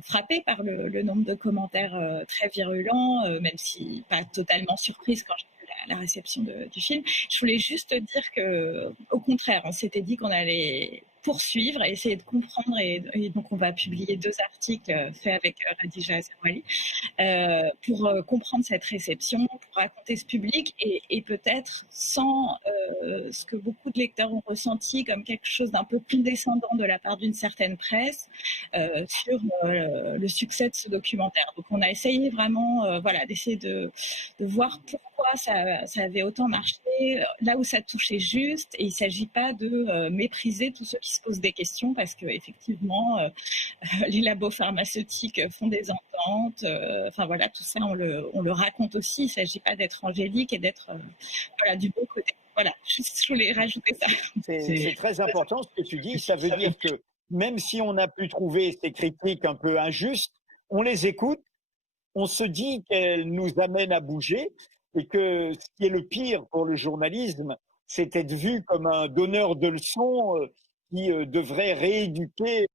frappée par le nombre de commentaires très virulents, même si pas totalement surprise quand j'ai vu la réception du film. Je voulais juste dire que, au contraire, on s'était dit qu'on allait poursuivre et essayer de comprendre et donc on va publier 2 articles faits avec Radija Azerwali pour comprendre cette réception, pour raconter ce public et peut-être sans ce que beaucoup de lecteurs ont ressenti comme quelque chose d'un peu condescendant de la part d'une certaine presse sur le succès de ce documentaire. Donc on a essayé vraiment d'essayer de voir pourquoi ça avait autant marché, là où ça touchait juste, et il ne s'agit pas de mépriser tous ceux qui se posent des questions parce qu'effectivement, les labos pharmaceutiques font des ententes, tout ça on le raconte aussi, il ne s'agit pas d'être angélique et d'être du bon côté. Voilà, je voulais rajouter ça. C'est très important ce que tu dis, ça veut dire que même si on a pu trouver ces critiques un peu injustes, on les écoute, on se dit qu'elles nous amènent à bouger et que ce qui est le pire pour le journalisme, c'est d'être vu comme un donneur de leçons qui devrait rééduquer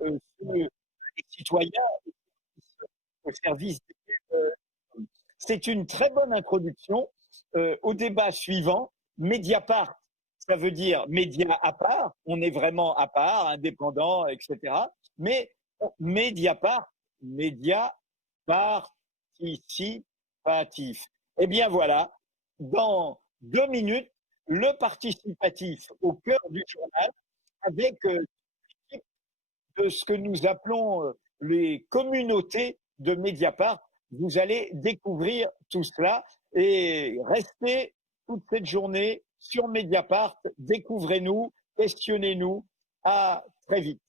les citoyens au service des... C'est une très bonne introduction au débat suivant. Mediapart, ça veut dire média à part, on est vraiment à part, indépendant, etc. Mais Mediapart, média participatif. Eh bien voilà, dans 2 minutes, le participatif au cœur du journal avec de ce que nous appelons les communautés de Mediapart. Vous allez découvrir tout cela et restez toute cette journée sur Mediapart. Découvrez-nous, questionnez-nous. À très vite.